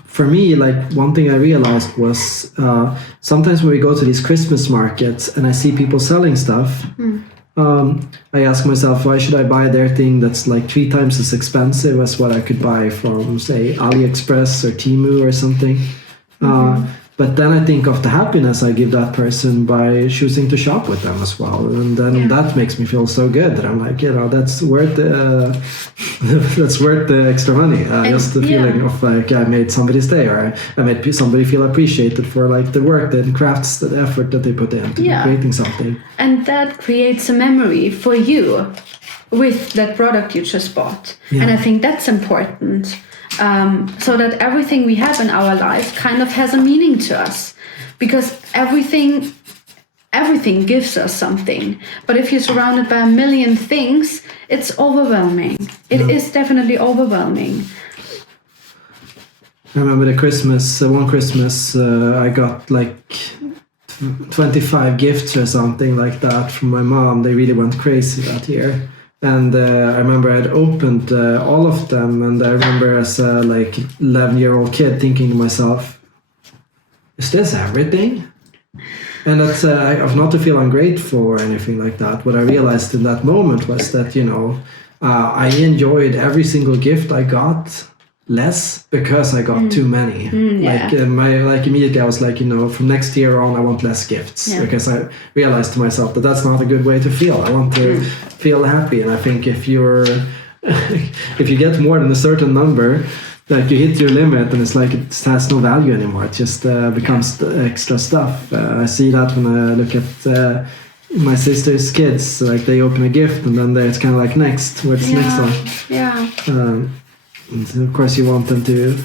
For me, one thing I realized was sometimes when we go to these Christmas markets and I see people selling stuff, I ask myself, why should I buy their thing that's 3 times as expensive as what I could buy from, say, AliExpress or Temu or something? But then I think of the happiness I give that person by choosing to shop with them as well, and then that makes me feel so good that I'm like, that's worth that's worth the extra money. Just the feeling of like I made somebody's day, or I made somebody feel appreciated for like the work, the crafts, the effort that they put into creating something. And that creates a memory for you with that product you just bought, and I think that's important. So that everything we have in our life kind of has a meaning to us, because everything gives us something. But if you're surrounded by a million things, it's overwhelming. It is definitely overwhelming. I remember one Christmas I got like 25 gifts or something like that from my mom. They really went crazy that year. And I remember I'd opened all of them, and I remember as a 11-year-old kid thinking to myself, is this everything? And that's not to feel ungrateful or anything like that. What I realized in that moment was that, I enjoyed every single gift I got less because I got too many. Immediately I was like, from next year on I want less gifts, because I realized to myself that that's not a good way to feel. I want to feel happy, and I think if you get more than a certain number, like you hit your limit, and it's like it has no value anymore. It just becomes extra stuff. I see that when I look at my sister's kids. Like they open a gift, and then it's kind of like next, what's next one? And of course, you want them to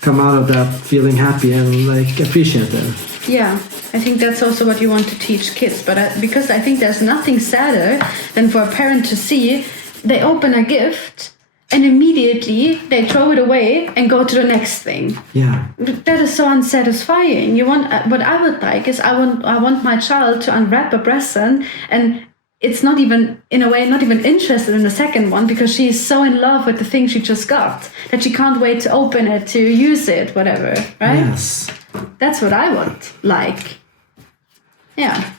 come out of that feeling happy and like appreciative. Yeah, I think that's also what you want to teach kids. But because I think there's nothing sadder than for a parent to see they open a gift and immediately they throw it away and go to the next thing. Yeah, that is so unsatisfying. You want what I would like is I want my child to unwrap a present, and it's not even, in a way, not even interested in the second one, because she is so in love with the thing she just got that she can't wait to open it, to use it, whatever, right? Yes. That's what I would like. Yeah.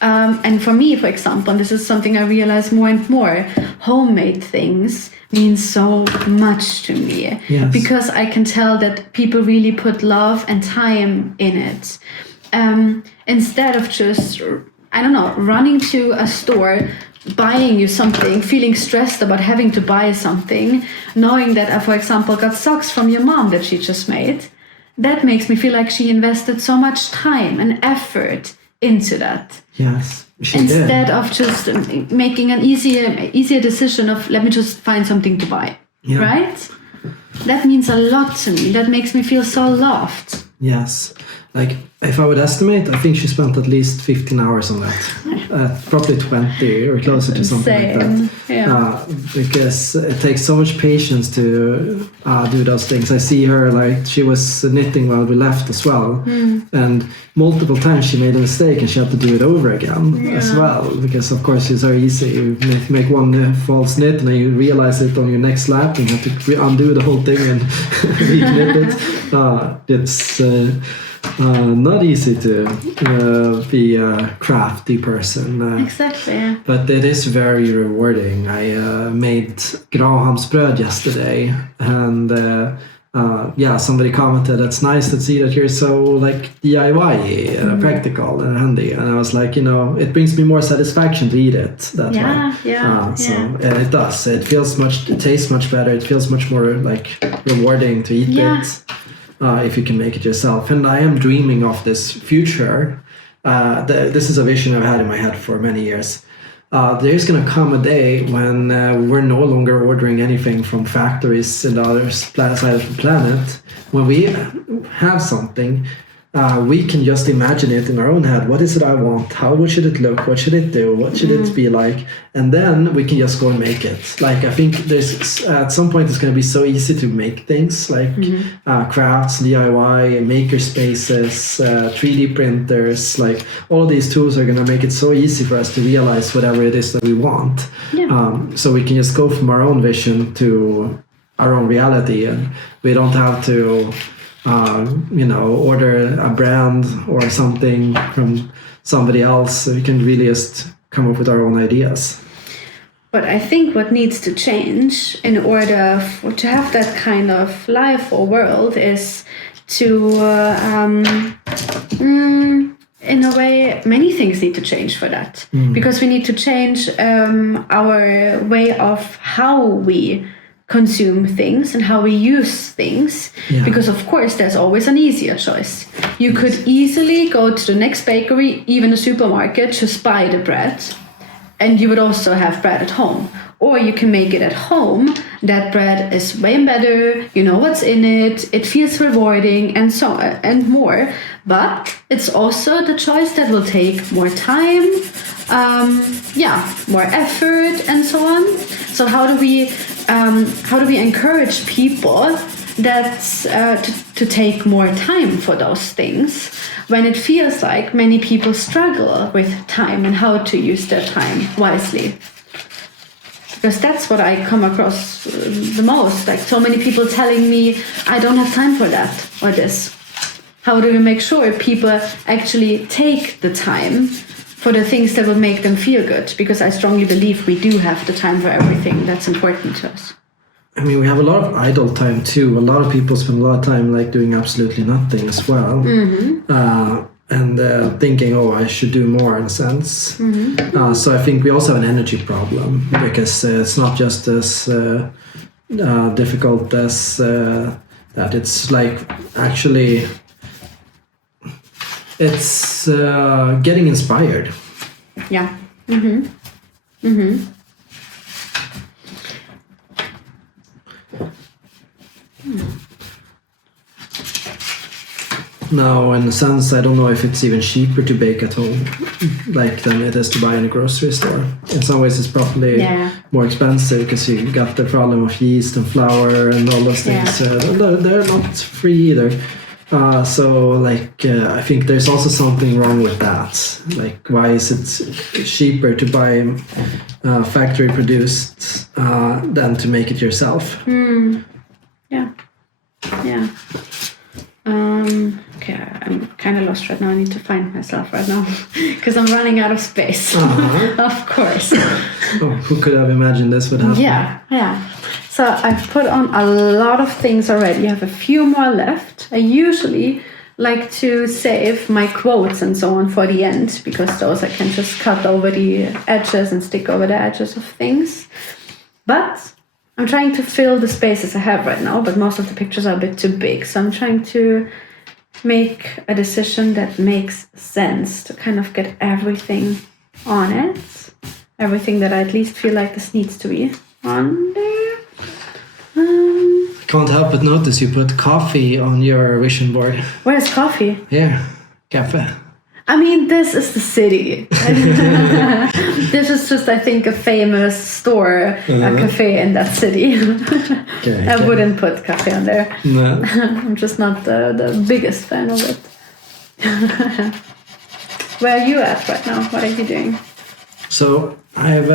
And for me, for example, and this is something I realize more and more, homemade things mean so much to me. Yes. Because I can tell that people really put love and time in it. Instead of just, I don't know, running to a store, buying you something, feeling stressed about having to buy something, knowing that I, for example, got socks from your mom that she just made, that makes me feel like she invested so much time and effort into that. Yes, she Instead did. of just making an easier decision of, let me just find something to buy, right? That means a lot to me. That makes me feel so loved. Yes. Like, if I would estimate, I think she spent at least 15 hours on that. Probably 20 or closer to something like that. Yeah. Because it takes so much patience to do those things. I see her, like, she was knitting while we left as well. And multiple times she made a mistake and she had to do it over again as well. Because, of course, it's very easy. You make one false knit and then you realize it on your next lap and you have to undo the whole thing and re-knit it. It's not easy to be a crafty person. Exactly. But it is very rewarding. I made grahamsbröd yesterday, and somebody commented, "It's nice to see that you're so like DIY, practical and handy." And I was like, it brings me more satisfaction to eat it that way. And it does. It tastes much better. It feels much more like rewarding to eat it. If you can make it yourself. And I am dreaming of this future. This is a vision I've had in my head for many years. There's going to come a day when we're no longer ordering anything from factories in the other side of the planet. When we have something, we can just imagine it in our own head. What is it I want? How should it look? What should it do? What should it be like? And then we can just go and make it. Like, I think there's at some point it's going to be so easy to make things like crafts, DIY, maker spaces, 3D printers. Like, all of these tools are going to make it so easy for us to realize whatever it is that we want. So we can just go from our own vision to our own reality, and we don't have to order a brand or something from somebody else. We can really just come up with our own ideas. But I think what needs to change in order to have that kind of life or world is to in a way, many things need to change for that. Because we need to change our way of how we consume things and how we use things. Because of course there's always an easier choice. You could easily go to the next bakery, even a supermarket, just buy the bread, and you would also have bread at home. Or you can make it at home. That bread is way better, you know what's in it, it feels rewarding, and so and more. But it's also the choice that will take more time, more effort, and so on. So how do we encourage people that to take more time for those things when it feels like many people struggle with time and how to use their time wisely? Because that's what I come across the most. Like so many people telling me, I don't have time for that or this. How do we make sure people actually take the time for the things that will make them feel good? Because I strongly believe we do have the time for everything that's important to us. I mean, we have a lot of idle time too. A lot of people spend a lot of time like doing absolutely nothing as well. And thinking, oh, I should do more in a sense. So I think we also have an energy problem because it's not just as difficult as that. It's like actually, it's getting inspired. Yeah. Now, in a sense, I don't know if it's even cheaper to bake at home, like than it is to buy in a grocery store. In some ways, it's probably more expensive because you got the problem of yeast and flour and all those things. They're not free either. So, like, I think there's also something wrong with that. Like, why is it cheaper to buy factory produced than to make it yourself? Okay, I'm kind of lost right now. I need to find myself right now because I'm running out of space. Of course. Who could have imagined this would happen? Yeah. So I've put on a lot of things already. I have a few more left. I usually like to save my quotes and so on for the end because those I can just cut over the edges and stick over the edges of things. But I'm trying to fill the spaces I have right now, but most of the pictures are a bit too big. So I'm trying to make a decision that makes sense to kind of get everything on it. Everything that I at least feel like this needs to be on there. Can't help but notice you put coffee on your vision board. Where's coffee? Here, cafe. I mean, this is the city. This is just, I think, a famous store, a cafe in that city. I wouldn't put cafe on there. No. I'm just not the biggest fan of it. Where are you at right now? What are you doing? So I've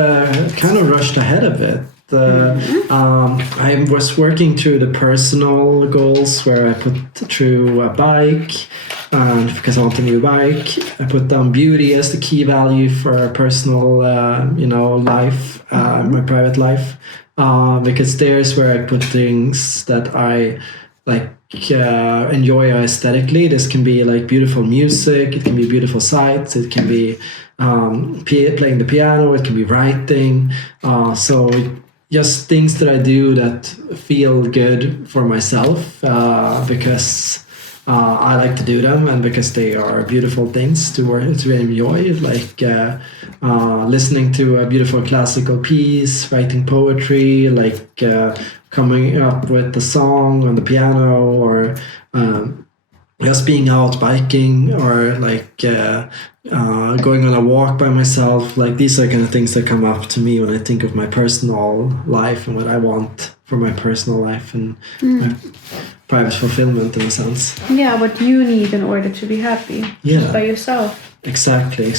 kind of rushed ahead a bit. I was working through the personal goals where I put through a bike, and because I want a new bike, I put down beauty as the key value for personal, life, my private life, because there's where I put things that I like enjoy aesthetically. This can be like beautiful music, it can be beautiful sights, it can be playing the piano, it can be writing. So just things that I do that feel good for myself because I like to do them and because they are beautiful things to enjoy, like listening to a beautiful classical piece, writing poetry, like coming up with a song on the piano, or just being out biking, or like going on a walk by myself. Like these are kind of things that come up to me when I think of my personal life and what I want for my personal life and my private fulfillment in a sense. Yeah, what you need in order to be happy. Yeah. By yourself. Exactly.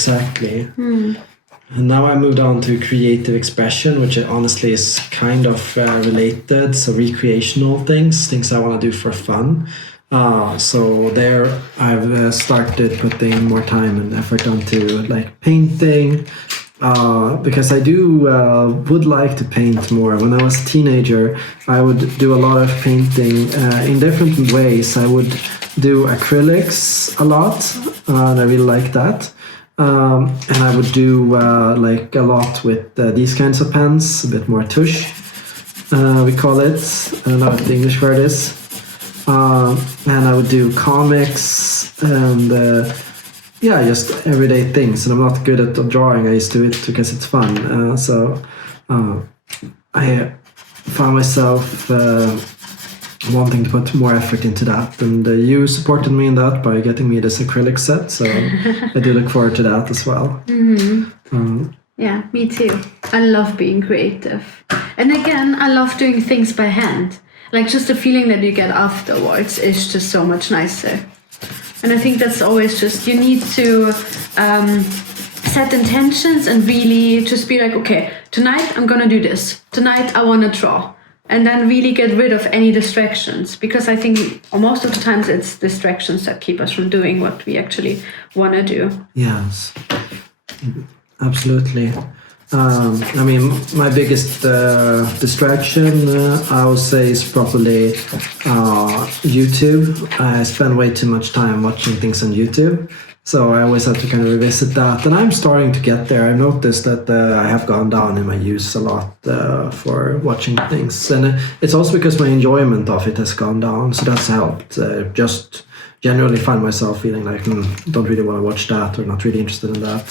And now I moved on to creative expression, which honestly is kind of related. So recreational things I want to do for fun. So there I've started putting more time and effort onto like painting, because I would like to paint more. When I was a teenager, I would do a lot of painting in different ways. I would do acrylics a lot, and I really like that. And I would do like a lot with these kinds of pens, a bit more tush, we call it. I don't know what the English word is. And I would do comics and just everyday things. And I'm not good at drawing. I just do it because it's fun. So I found myself wanting to put more effort into that, and you supported me in that by getting me this acrylic set, so I do look forward to that as well. Yeah, me too. I love being creative, and again, I love doing things by hand. Like, just the feeling that you get afterwards is just so much nicer. And I think that's always just, you need to set intentions and really just be like, okay, tonight I'm gonna do this, tonight I want to draw. And then really get rid of any distractions, because I think most of the times it's distractions that keep us from doing what we actually want to do. Yes, absolutely. I mean, my biggest distraction, I would say, is probably YouTube. I spend way too much time watching things on YouTube. So I always have to kind of revisit that, and I'm starting to get there. I've noticed that I have gone down in my use a lot for watching things, and it's also because my enjoyment of it has gone down, so that's helped. Just generally find myself feeling like don't really want to watch that, or not really interested in that.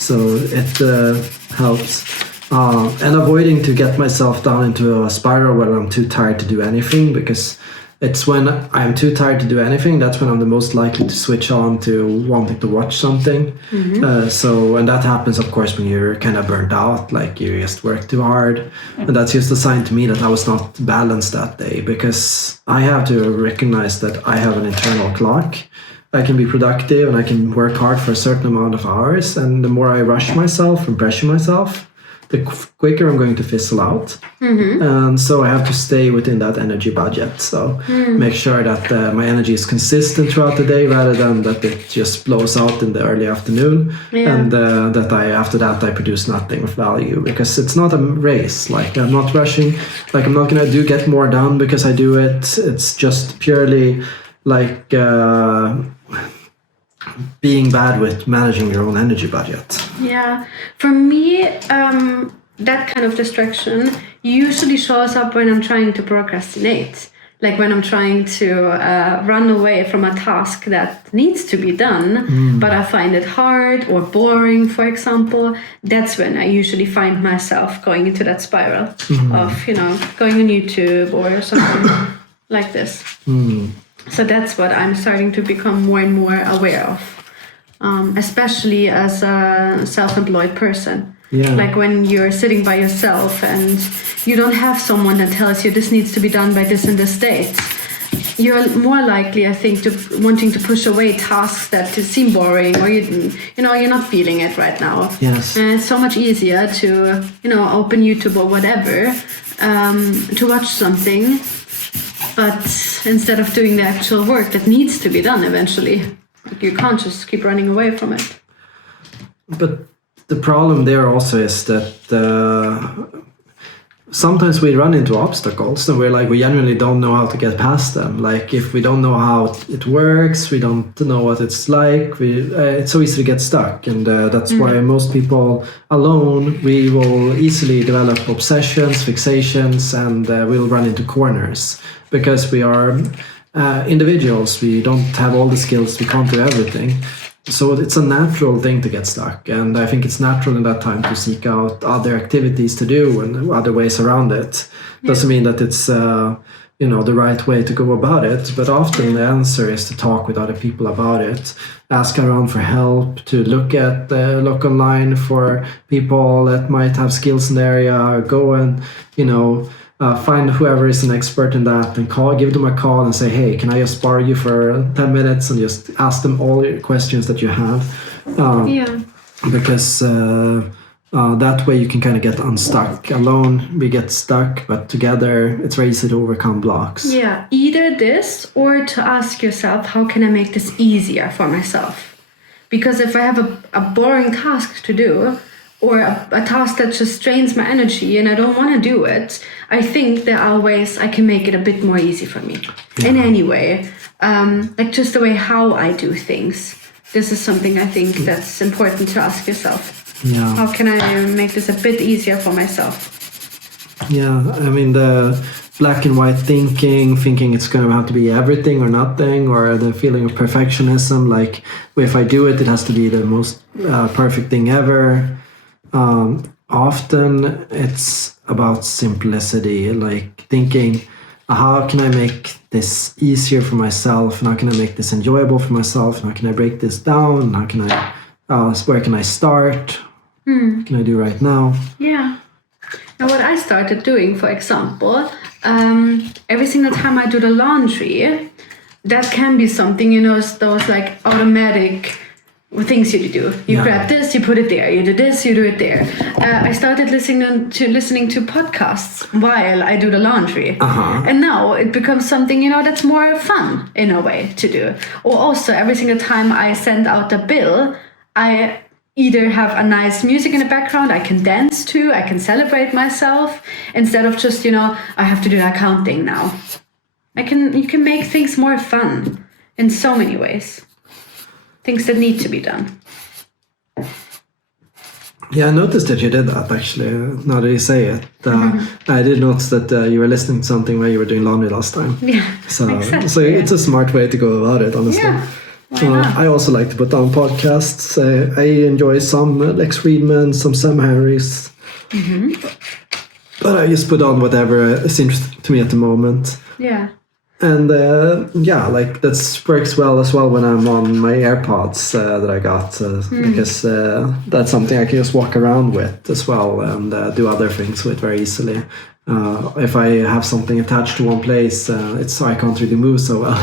So it helps. And avoiding to get myself down into a spiral where I'm too tired to do anything, because it's when I'm too tired to do anything, that's when I'm the most likely to switch on to wanting to watch something. And that happens, of course, when you're kind of burnt out, like you just work too hard. And that's just a sign to me that I was not balanced that day, because I have to recognize that I have an internal clock. I can be productive and I can work hard for a certain amount of hours. And the more I rush myself and pressure myself, the quicker I'm going to fizzle out. And so I have to stay within that energy budget. So make sure that my energy is consistent throughout the day, rather than that it just blows out in the early afternoon. And that after that I produce nothing of value, because it's not a race. Like, I'm not rushing, like I'm not going to get more done because I do it. It's just purely like being bad with managing your own energy budget. Yeah, for me, that kind of distraction usually shows up when I'm trying to procrastinate. Like when I'm trying to run away from a task that needs to be done, but I find it hard or boring, for example. That's when I usually find myself going into that spiral of, going on YouTube or something like this. So that's what I'm starting to become more and more aware of, especially as a self-employed person. Like when you're sitting by yourself and you don't have someone that tells you this needs to be done by this and this date, you're more likely, I think, to wanting to push away tasks that seem boring, or you're not feeling it right now. Yes. And it's so much easier to open YouTube or whatever to watch something, but instead of doing the actual work that needs to be done eventually. Like, you can't just keep running away from it. But the problem there also is that sometimes we run into obstacles and we genuinely don't know how to get past them. Like, if we don't know how it works, we don't know what it's like, it's so easy to get stuck. And that's why most people alone, we will easily develop obsessions, fixations, and we'll run into corners, because we are individuals. We don't have all the skills, we can't do everything. So it's a natural thing to get stuck, and I think it's natural in that time to seek out other activities to do and other ways around it. Doesn't mean that it's the right way to go about it, but often the answer is to talk with other people about it, ask around for help, to look online for people that might have skills in the area, go and find whoever is an expert in that and give them a call and say, hey, can I just borrow you for 10 minutes and just ask them all your questions that you have? Because that way you can kind of get unstuck. Alone we get stuck, but together it's very easy to overcome blocks. Yeah, either this or to ask yourself, how can I make this easier for myself? Because if I have a boring task to do, or a task that just drains my energy and I don't want to do it, I think there are ways I can make it a bit more easy for me. In any way, like just the way how I do things. This is something I think that's important to ask yourself. Yeah. How can I make this a bit easier for myself? Yeah, I mean the black and white thinking it's going to have to be everything or nothing, or the feeling of perfectionism, like if I do it, it has to be the most perfect thing ever. Often it's about simplicity, like thinking, how can I make this easier for myself? And how can I make this enjoyable for myself? And how can I break this down? And how can I, where can I start? What can I do right now? Yeah. And what I started doing, for example, every single time I do the laundry, that can be something, those like automatic things you do. You grab this, you put it there. You do this, you do it there. I started listening to podcasts while I do the laundry. And now it becomes something, that's more fun in a way to do. Or also every single time I send out a bill, I either have a nice music in the background I can dance to, I can celebrate myself, instead of just, I have to do accounting now. You can make things more fun in so many ways. Things that need to be done. Yeah, I noticed that you did that actually, now that you say it. I did notice that you were listening to something while you were doing laundry last time. Yeah, so exactly. It's a smart way to go about it, honestly. Yeah. I also like to put down podcasts. I enjoy some Lex Friedman, some Sam Harris. But I just put on whatever is interesting to me at the moment. Yeah. And like that works well as well when I'm on my AirPods that I got, because that's something I can just walk around with as well and do other things with very easily. If I have something attached to one place, I can't really move so well.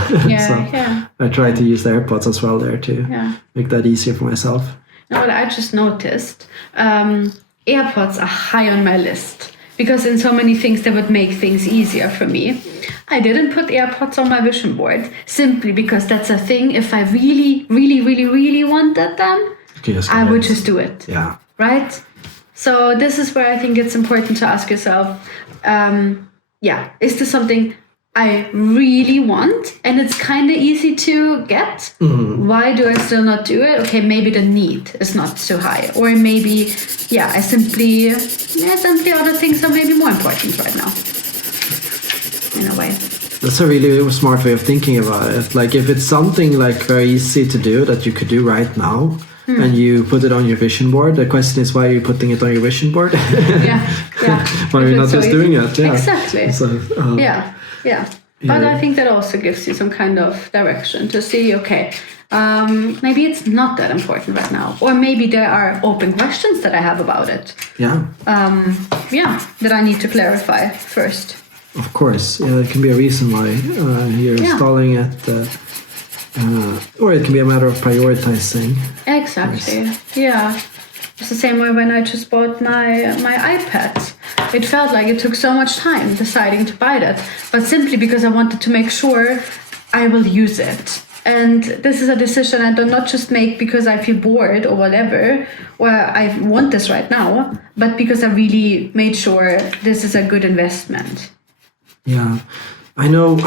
I try to use the AirPods as well there to make that easier for myself. Now, what I just noticed, AirPods are high on my list because in so many things that would make things easier for me. I didn't put AirPods on my vision board simply because that's a thing. If I really, really, really, really wanted them, I would just do it. Yeah. Right? So this is where I think it's important to ask yourself, is this something I really want and it's kind of easy to get? Why do I still not do it? Okay, maybe the need is not so high. Or maybe, I simply other things are maybe more important right now. In a way. That's a really smart way of thinking about it. Like if it's something like very easy to do that you could do right now, and you put it on your vision board, the question is why are you putting it on your vision board? Why are you not just doing it? Yeah. Exactly. So, But I think that also gives you some kind of direction to see, okay, maybe it's not that important right now. Or maybe there are open questions that I have about it. That I need to clarify first. Of course, it can be a reason why you're installing it. Or it can be a matter of prioritizing. Exactly. Yeah. It's the same way when I just bought my iPad. It felt like it took so much time deciding to buy that, but simply because I wanted to make sure I will use it. And this is a decision I do not just make because I feel bored or whatever, or I want this right now, but because I really made sure this is a good investment. Yeah. I know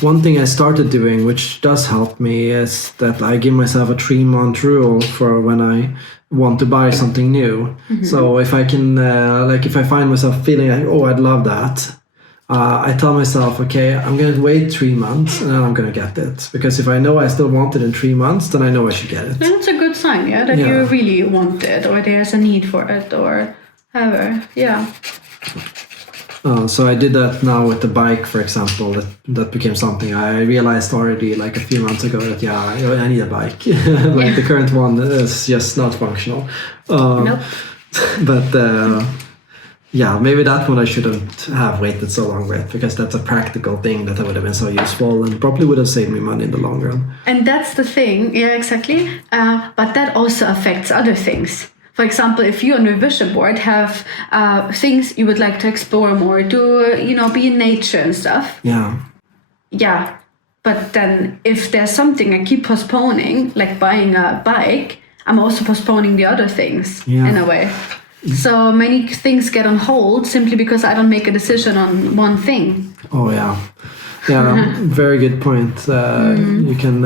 one thing I started doing, which does help me, is that I give myself a 3-month rule for when I want to buy something new. So if I can, if I find myself feeling like, oh, I'd love that, I tell myself, okay, I'm going to wait 3 months and then I'm going to get it. Because if I know I still want it in 3 months, then I know I should get it. Then it's a good sign, that you really want it, or there's a need for it, or however, So I did that now with the bike, for example. That became something I realized already like a few months ago that I need a bike. The current one is just not functional. Nope. But maybe that one I shouldn't have waited so long with, because that's a practical thing that would have been so useful and probably would have saved me money in the long run. And that's the thing, exactly. But that also affects other things. For example, if you on your vision board have things you would like to explore more, do, be in nature and stuff. Yeah. But then if there's something I keep postponing, like buying a bike, I'm also postponing the other things in a way. So many things get on hold simply because I don't make a decision on one thing. Oh yeah, very good point. You can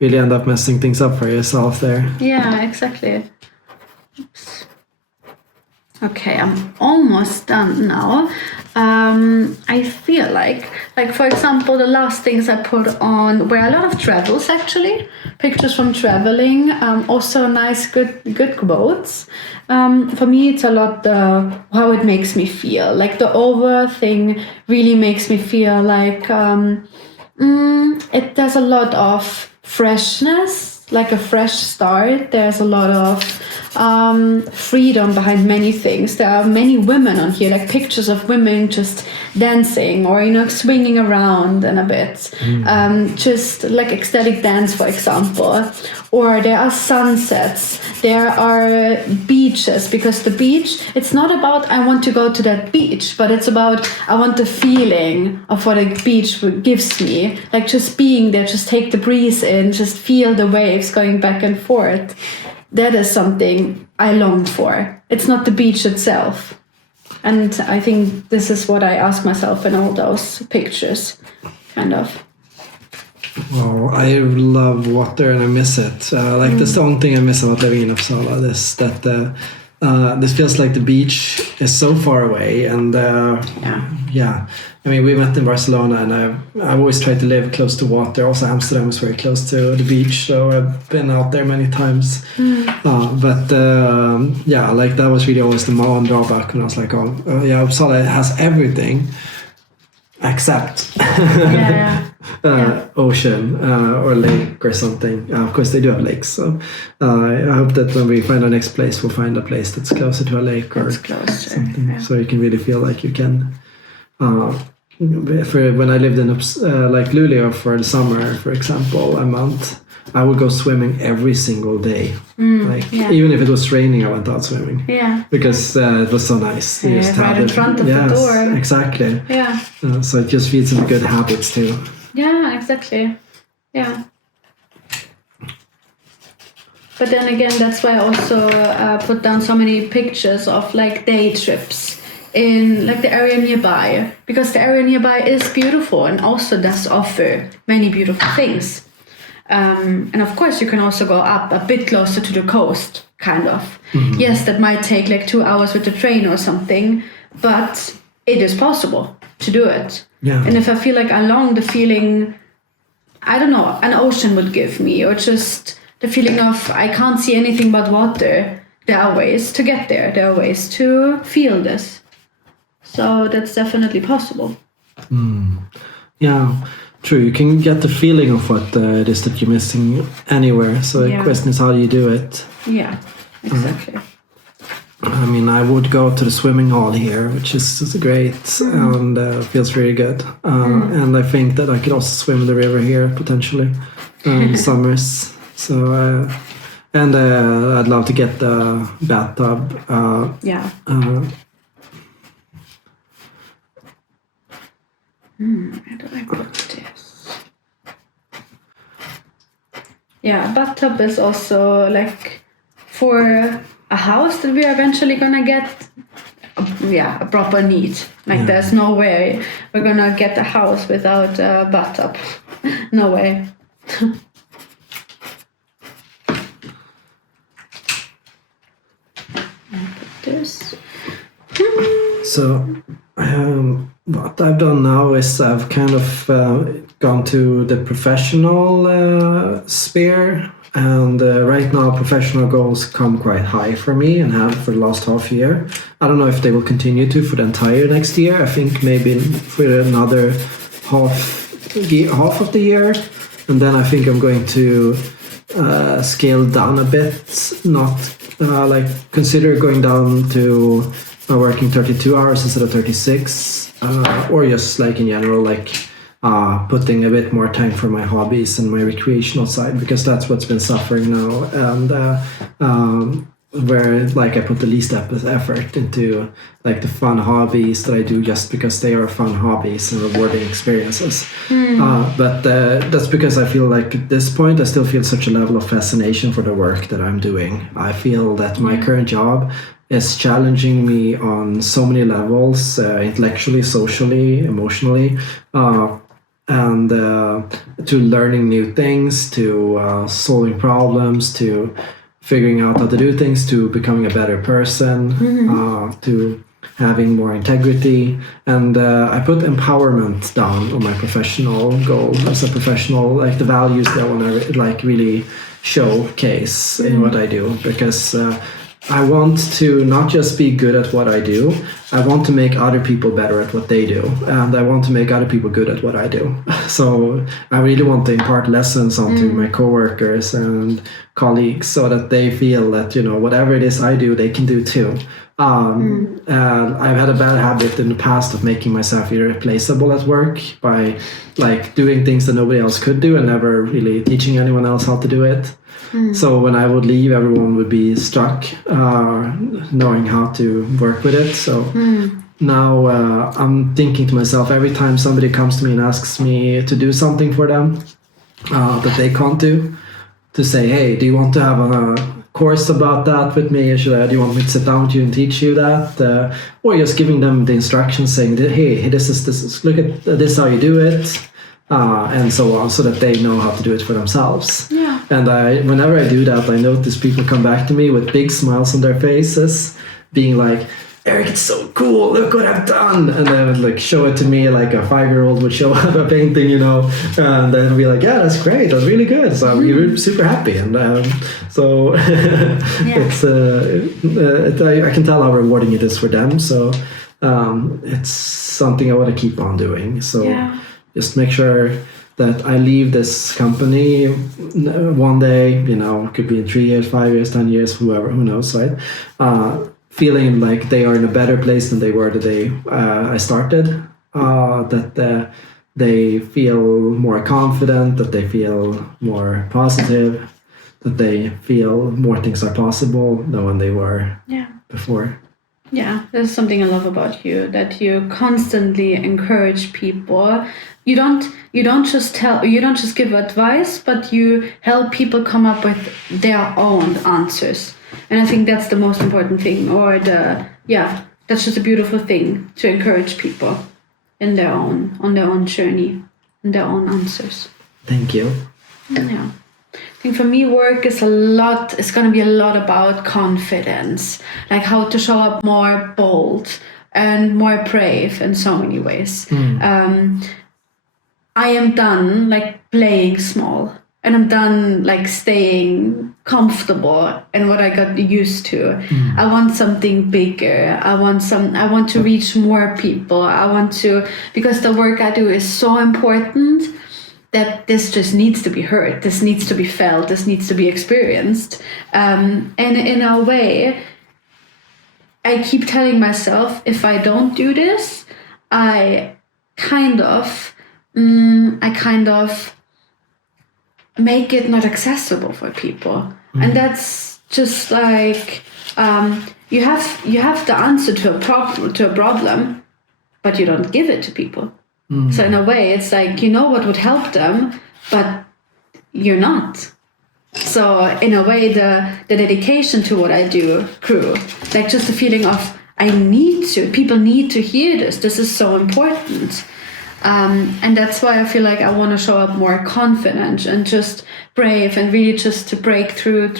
really end up messing things up for yourself there. Yeah, exactly. Oops. Okay, I'm almost done now. I feel like for example, the last things I put on were a lot of travels, actually, pictures from traveling. Also nice, good quotes. For me, it's a lot how it makes me feel. Like the over thing really makes me feel like there's a lot of freshness, like a fresh start. There's a lot of freedom behind many things. There are many women on here, like pictures of women just dancing or swinging around and a bit, just like ecstatic dance, for example. Or there are sunsets, there are beaches, because the beach, it's not about I want to go to that beach, but it's about I want the feeling of what a beach gives me, like just being there, just take the breeze in, just feel the waves going back and forth. That is something I long for. It's not the beach itself. And I think this is what I ask myself in all those pictures, kind of. Oh, I love water and I miss it. That's the only thing I miss about living in Uppsala. This feels like the beach is so far away, and I mean, we met in Barcelona, and I've always tried to live close to water. Also, Amsterdam is very close to the beach, so I've been out there many times. That was really always the one drawback. And I was like, Uppsala has everything except ocean or lake or something. Of course, they do have lakes. So I hope that when we find our next place, we'll find a place that's closer to a lake or something, so you can really feel like you can. For when I lived in Luleå for the summer, for example, a month, I would go swimming every single day. Even if it was raining, I went out swimming. Yeah. Because it was so nice. You just right in front of the door. Exactly. Yeah. So it just feeds into good habits too. Yeah, exactly. Yeah. But then again, that's why I also put down so many pictures of like day trips in like the area nearby, because the area nearby is beautiful and also does offer many beautiful things. And of course, you can also go up a bit closer to the coast, kind of. Mm-hmm. Yes, that might take like 2 hours with the train or something, but it is possible to do it. Yeah. And if I feel like I long the feeling, I don't know, an ocean would give me, or just the feeling of I can't see anything but water, there are ways to get there. There are ways to feel this. So that's definitely possible. Yeah, true. You can get the feeling of what it is that you're missing anywhere. So the question is, how do you do it? Yeah, exactly. I mean, I would go to the swimming hall here, which is great and feels really good. And I think that I could also swim the river here potentially in the summers. So, I'd love to get the bathtub. Where do I put this? Yeah, bathtub is also like for a house that we are eventually gonna get a proper need. Like there's no way we're gonna get a house without a bathtub. No way. Put this. So what I've done now is I've kind of gone to the professional sphere, and right now professional goals come quite high for me and have for the last half year. I don't know if they will continue to for the entire next year. I think maybe for another half of the year, and then I think I'm going to scale down a bit, not consider going down to working 32 hours instead of 36, or just like in general, putting a bit more time for my hobbies and my recreational side, because that's what's been suffering now, and where I put the least effort into the fun hobbies that I do just because they are fun hobbies and rewarding experiences. But that's because I feel like at this point I still feel such a level of fascination for the work that I'm doing. I feel that my current job is challenging me on so many levels, intellectually, socially, emotionally, and to learning new things, to solving problems, to figuring out how to do things, to becoming a better person, to having more integrity. And I put empowerment down on my professional goal as a professional, like the values that I want to like really showcase in what I do, because I want to not just be good at what I do, I want to make other people better at what they do, and I want to make other people good at what I do. So I really want to impart lessons onto my coworkers and colleagues so that they feel that, you know, whatever it is I do, they can do too. And I've had a bad habit in the past of making myself irreplaceable at work by like doing things that nobody else could do and never really teaching anyone else how to do it. So when I would leave, everyone would be stuck knowing how to work with it. So now I'm thinking to myself, every time somebody comes to me and asks me to do something for them that they can't do, to say, hey, do you want to have a course about that with me? Do you want me to sit down with you and teach you that? Or just giving them the instructions, saying, hey, this is look at this, how you do it. And so on, so that they know how to do it for themselves. Yeah. And whenever I do that, I notice people come back to me with big smiles on their faces, being like, Erik, it's so cool, look what I've done. And they would like show it to me like a 5-year-old would show a painting, you know, and then be like, yeah, that's great, that's really good. So we're super happy. And so it's I can tell how rewarding it is for them. So it's something I want to keep on doing. So just make sure that I leave this company one day, you know, it could be in 3 years, 5 years, 10 years, whoever, who knows, right? Feeling like they are in a better place than they were the day I started, that they feel more confident, that they feel more positive, that they feel more things are possible than when they were before. Yeah, there's something I love about you, that you constantly encourage people. You don't just give advice, but you help people come up with their own answers. And I think that's the most important thing, that's just a beautiful thing, to encourage people on their own journey, and their own answers. Thank you. Yeah. I think for me, work is going to be a lot about confidence, like how to show up more bold and more brave in so many ways. I am done like playing small, and I'm done like staying comfortable in what I got used to. I want something bigger. I want to reach more people. Because the work I do is so important, that this just needs to be heard, this needs to be felt, this needs to be experienced. And in a way, I keep telling myself, if I don't do this, I kind of make it not accessible for people. And that's just like, you have the answer to a problem, but you don't give it to people. So in a way, it's like, you know what would help them, but you're not. So in a way, the dedication to what I do grew. Like just the feeling of, people need to hear this. This is so important. And that's why I feel like I want to show up more confident and just brave, and really just to break through,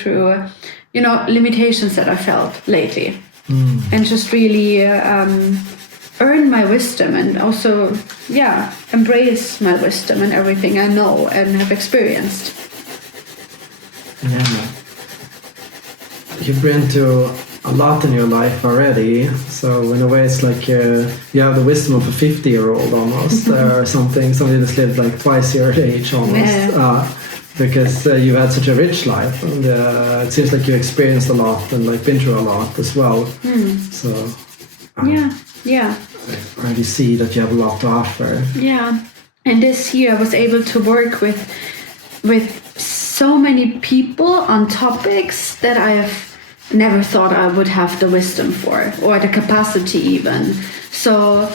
limitations that I felt lately. And just really earn my wisdom, and also embrace my wisdom and everything I know and have experienced. You've been to a lot in your life already, so in a way it's like you have the wisdom of a 50-year-old almost, or somebody that's lived like twice your age almost, because you've had such a rich life, and it seems like you experienced a lot and like been through a lot as well. So I already see that you have a lot to offer. Yeah, and this year I was able to work with so many people on topics that I have never thought I would have the wisdom for, or the capacity even. So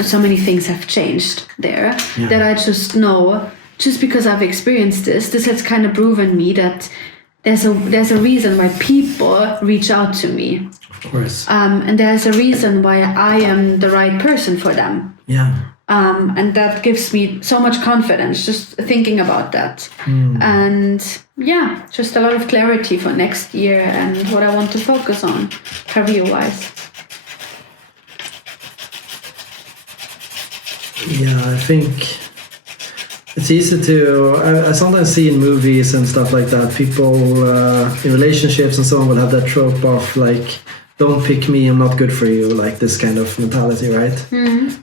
so many things have changed there that I just know, just because I've experienced this has kind of proven me that there's a reason why people reach out to me. Of course. And there's a reason why I am the right person for them. Yeah. And that gives me so much confidence just thinking about that. And yeah, just a lot of clarity for next year and what I want to focus on career-wise. Yeah, I think it's easy to... I sometimes see in movies and stuff like that, people in relationships and so on will have that trope of like, don't pick me, I'm not good for you, like this kind of mentality, right?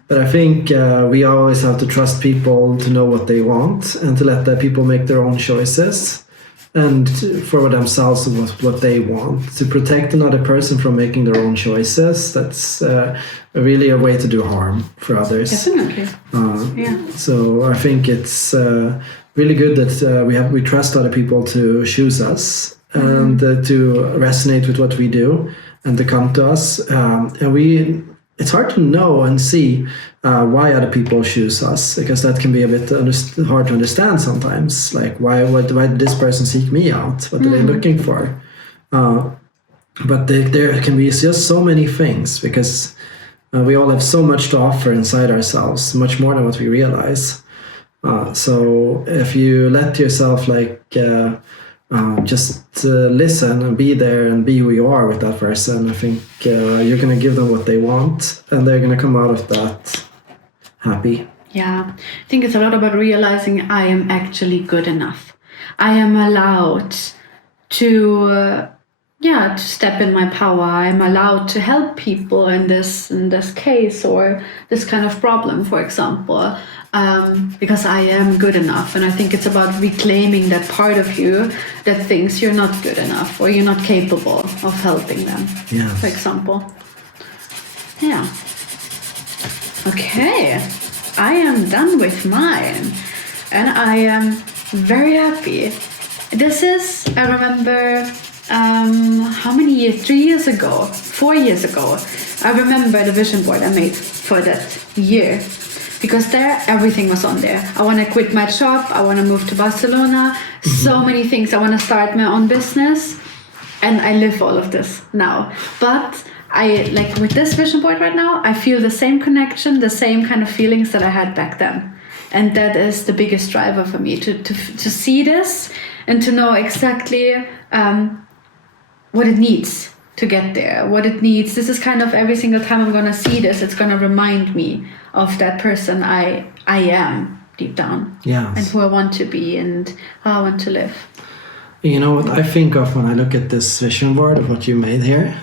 But I think we always have to trust people to know what they want and to let the people make their own choices and for themselves what they want. To protect another person from making their own choices, that's really a way to do harm for others. Definitely. So I think it's really good that we trust other people to choose us and to resonate with what we do and to come to us. It's hard to know and see why other people choose us, because that can be a bit hard to understand sometimes. Like, why did this person seek me out? What are they looking for? But there can be just so many things, because we all have so much to offer inside ourselves, much more than what we realize. So if you let yourself just listen and be there and be who you are with that person, I think you're going to give them what they want and they're going to come out of that happy. Yeah, I think it's a lot about realizing I am actually good enough. I am allowed to step in my power. I'm allowed to help people in this case or this kind of problem, for example, because I am good enough. And I think it's about reclaiming that part of you that thinks you're not good enough or you're not capable of helping them, for example. Yeah. Okay, I am done with mine and I am very happy. I remember how many years? 3 years ago, 4 years ago, I remember the vision board I made for that year, because there everything was on there. I want to quit my job, I want to move to Barcelona, so many things. I want to start my own business, and I live all of this now. But with this vision board right now, I feel the same connection, the same kind of feelings that I had back then. And that is the biggest driver for me, to see this and to know exactly what it needs to get there, what it needs. This is kind of every single time I'm going to see this, it's going to remind me of that person I am deep down. Yes. And who I want to be and how I want to live. You know what I think of when I look at this vision board of what you made here?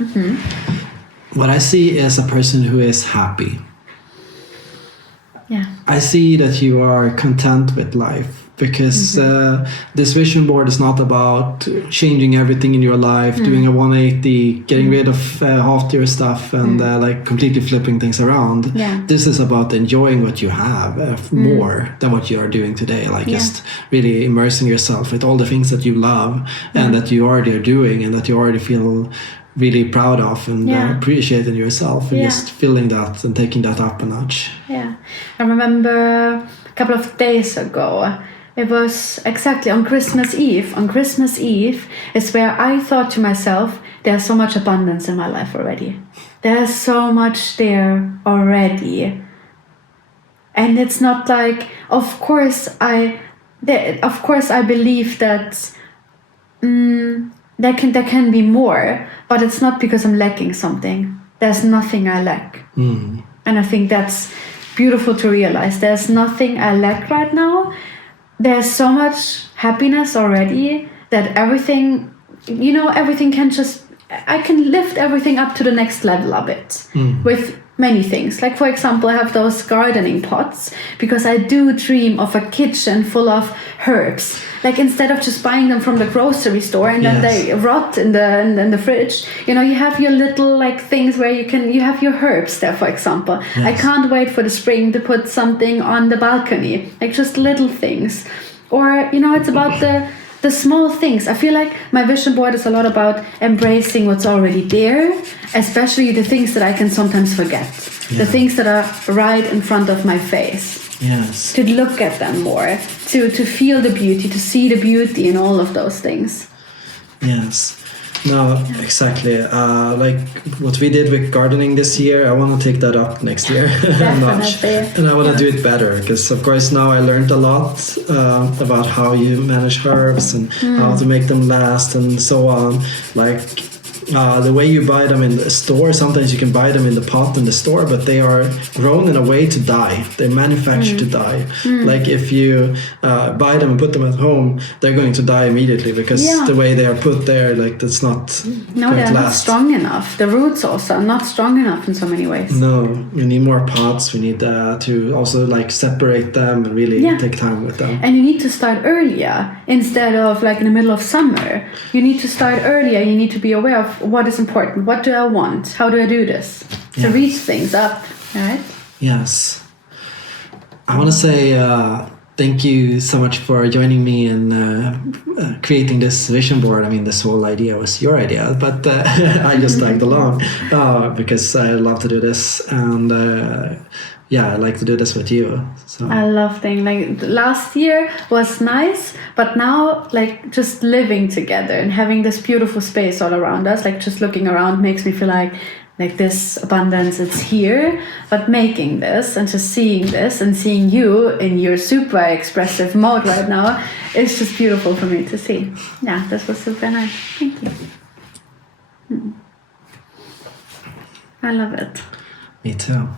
What I see is a person who is happy. Yeah. I see that you are content with life, because this vision board is not about changing everything in your life, doing a 180, getting rid of half your stuff and completely flipping things around. Yeah. This is about enjoying what you have more than what you are doing today. Just really immersing yourself with all the things that you love and that you already are doing and that you already feel really proud of and appreciating yourself, and just feeling that and taking that up a notch. Yeah. I remember a couple of days ago, it was exactly on Christmas Eve. On Christmas Eve is where I thought to myself, there's so much abundance in my life already. There's so much there already. And it's not like, of course I believe that there can be more, but it's not because I'm lacking something. There's nothing I lack. And I think that's beautiful to realize. There's nothing I lack right now. There's so much happiness already that everything can I can lift everything up to the next level a bit with many things. Like, for example, I have those gardening pots because I do dream of a kitchen full of herbs. Like, instead of just buying them from the grocery store and then they rot in the fridge, you have your little things where you have your herbs there, for example. Yes. I can't wait for the spring to put something on the balcony, like just little things. Or, it's about the small things. I feel like my vision board is a lot about embracing what's already there, especially the things that I can sometimes forget. The things that are right in front of my face. Yes. To look at them more, to feel the beauty, to see the beauty in all of those things. Yes. No, exactly. Like what we did with gardening this year, I want to take that up next year a notch. Definitely. And I want to do it better because, of course, now I learned a lot about how you manage herbs and how to make them last and so on. Like the way you buy them in the store, sometimes you can buy them in the pot in the store, but they are grown in a way to die. They're manufactured to die. Like if you buy them and put them at home, they're going to die immediately because the way they are put there, like that's not No, they're not strong enough. The roots also are not strong enough in so many ways. No, we need more pots. We need to also like separate them and really take time with them. And you need to start earlier instead of like in the middle of summer. You need to start earlier. You need to be aware of what is important. What do I want? How do I do this? To reach things up, right? Yes. I want to say thank you so much for joining me in creating this vision board. I mean, this whole idea was your idea, but I just tagged along because I love to do this. And I like to do this with you. So. I love things like last year was nice, but now like just living together and having this beautiful space all around us, like just looking around makes me feel like this abundance, it's here, but making this and just seeing this and seeing you in your super expressive mode right now, it's just beautiful for me to see. Yeah, this was super nice. Thank you. I love it. Me too.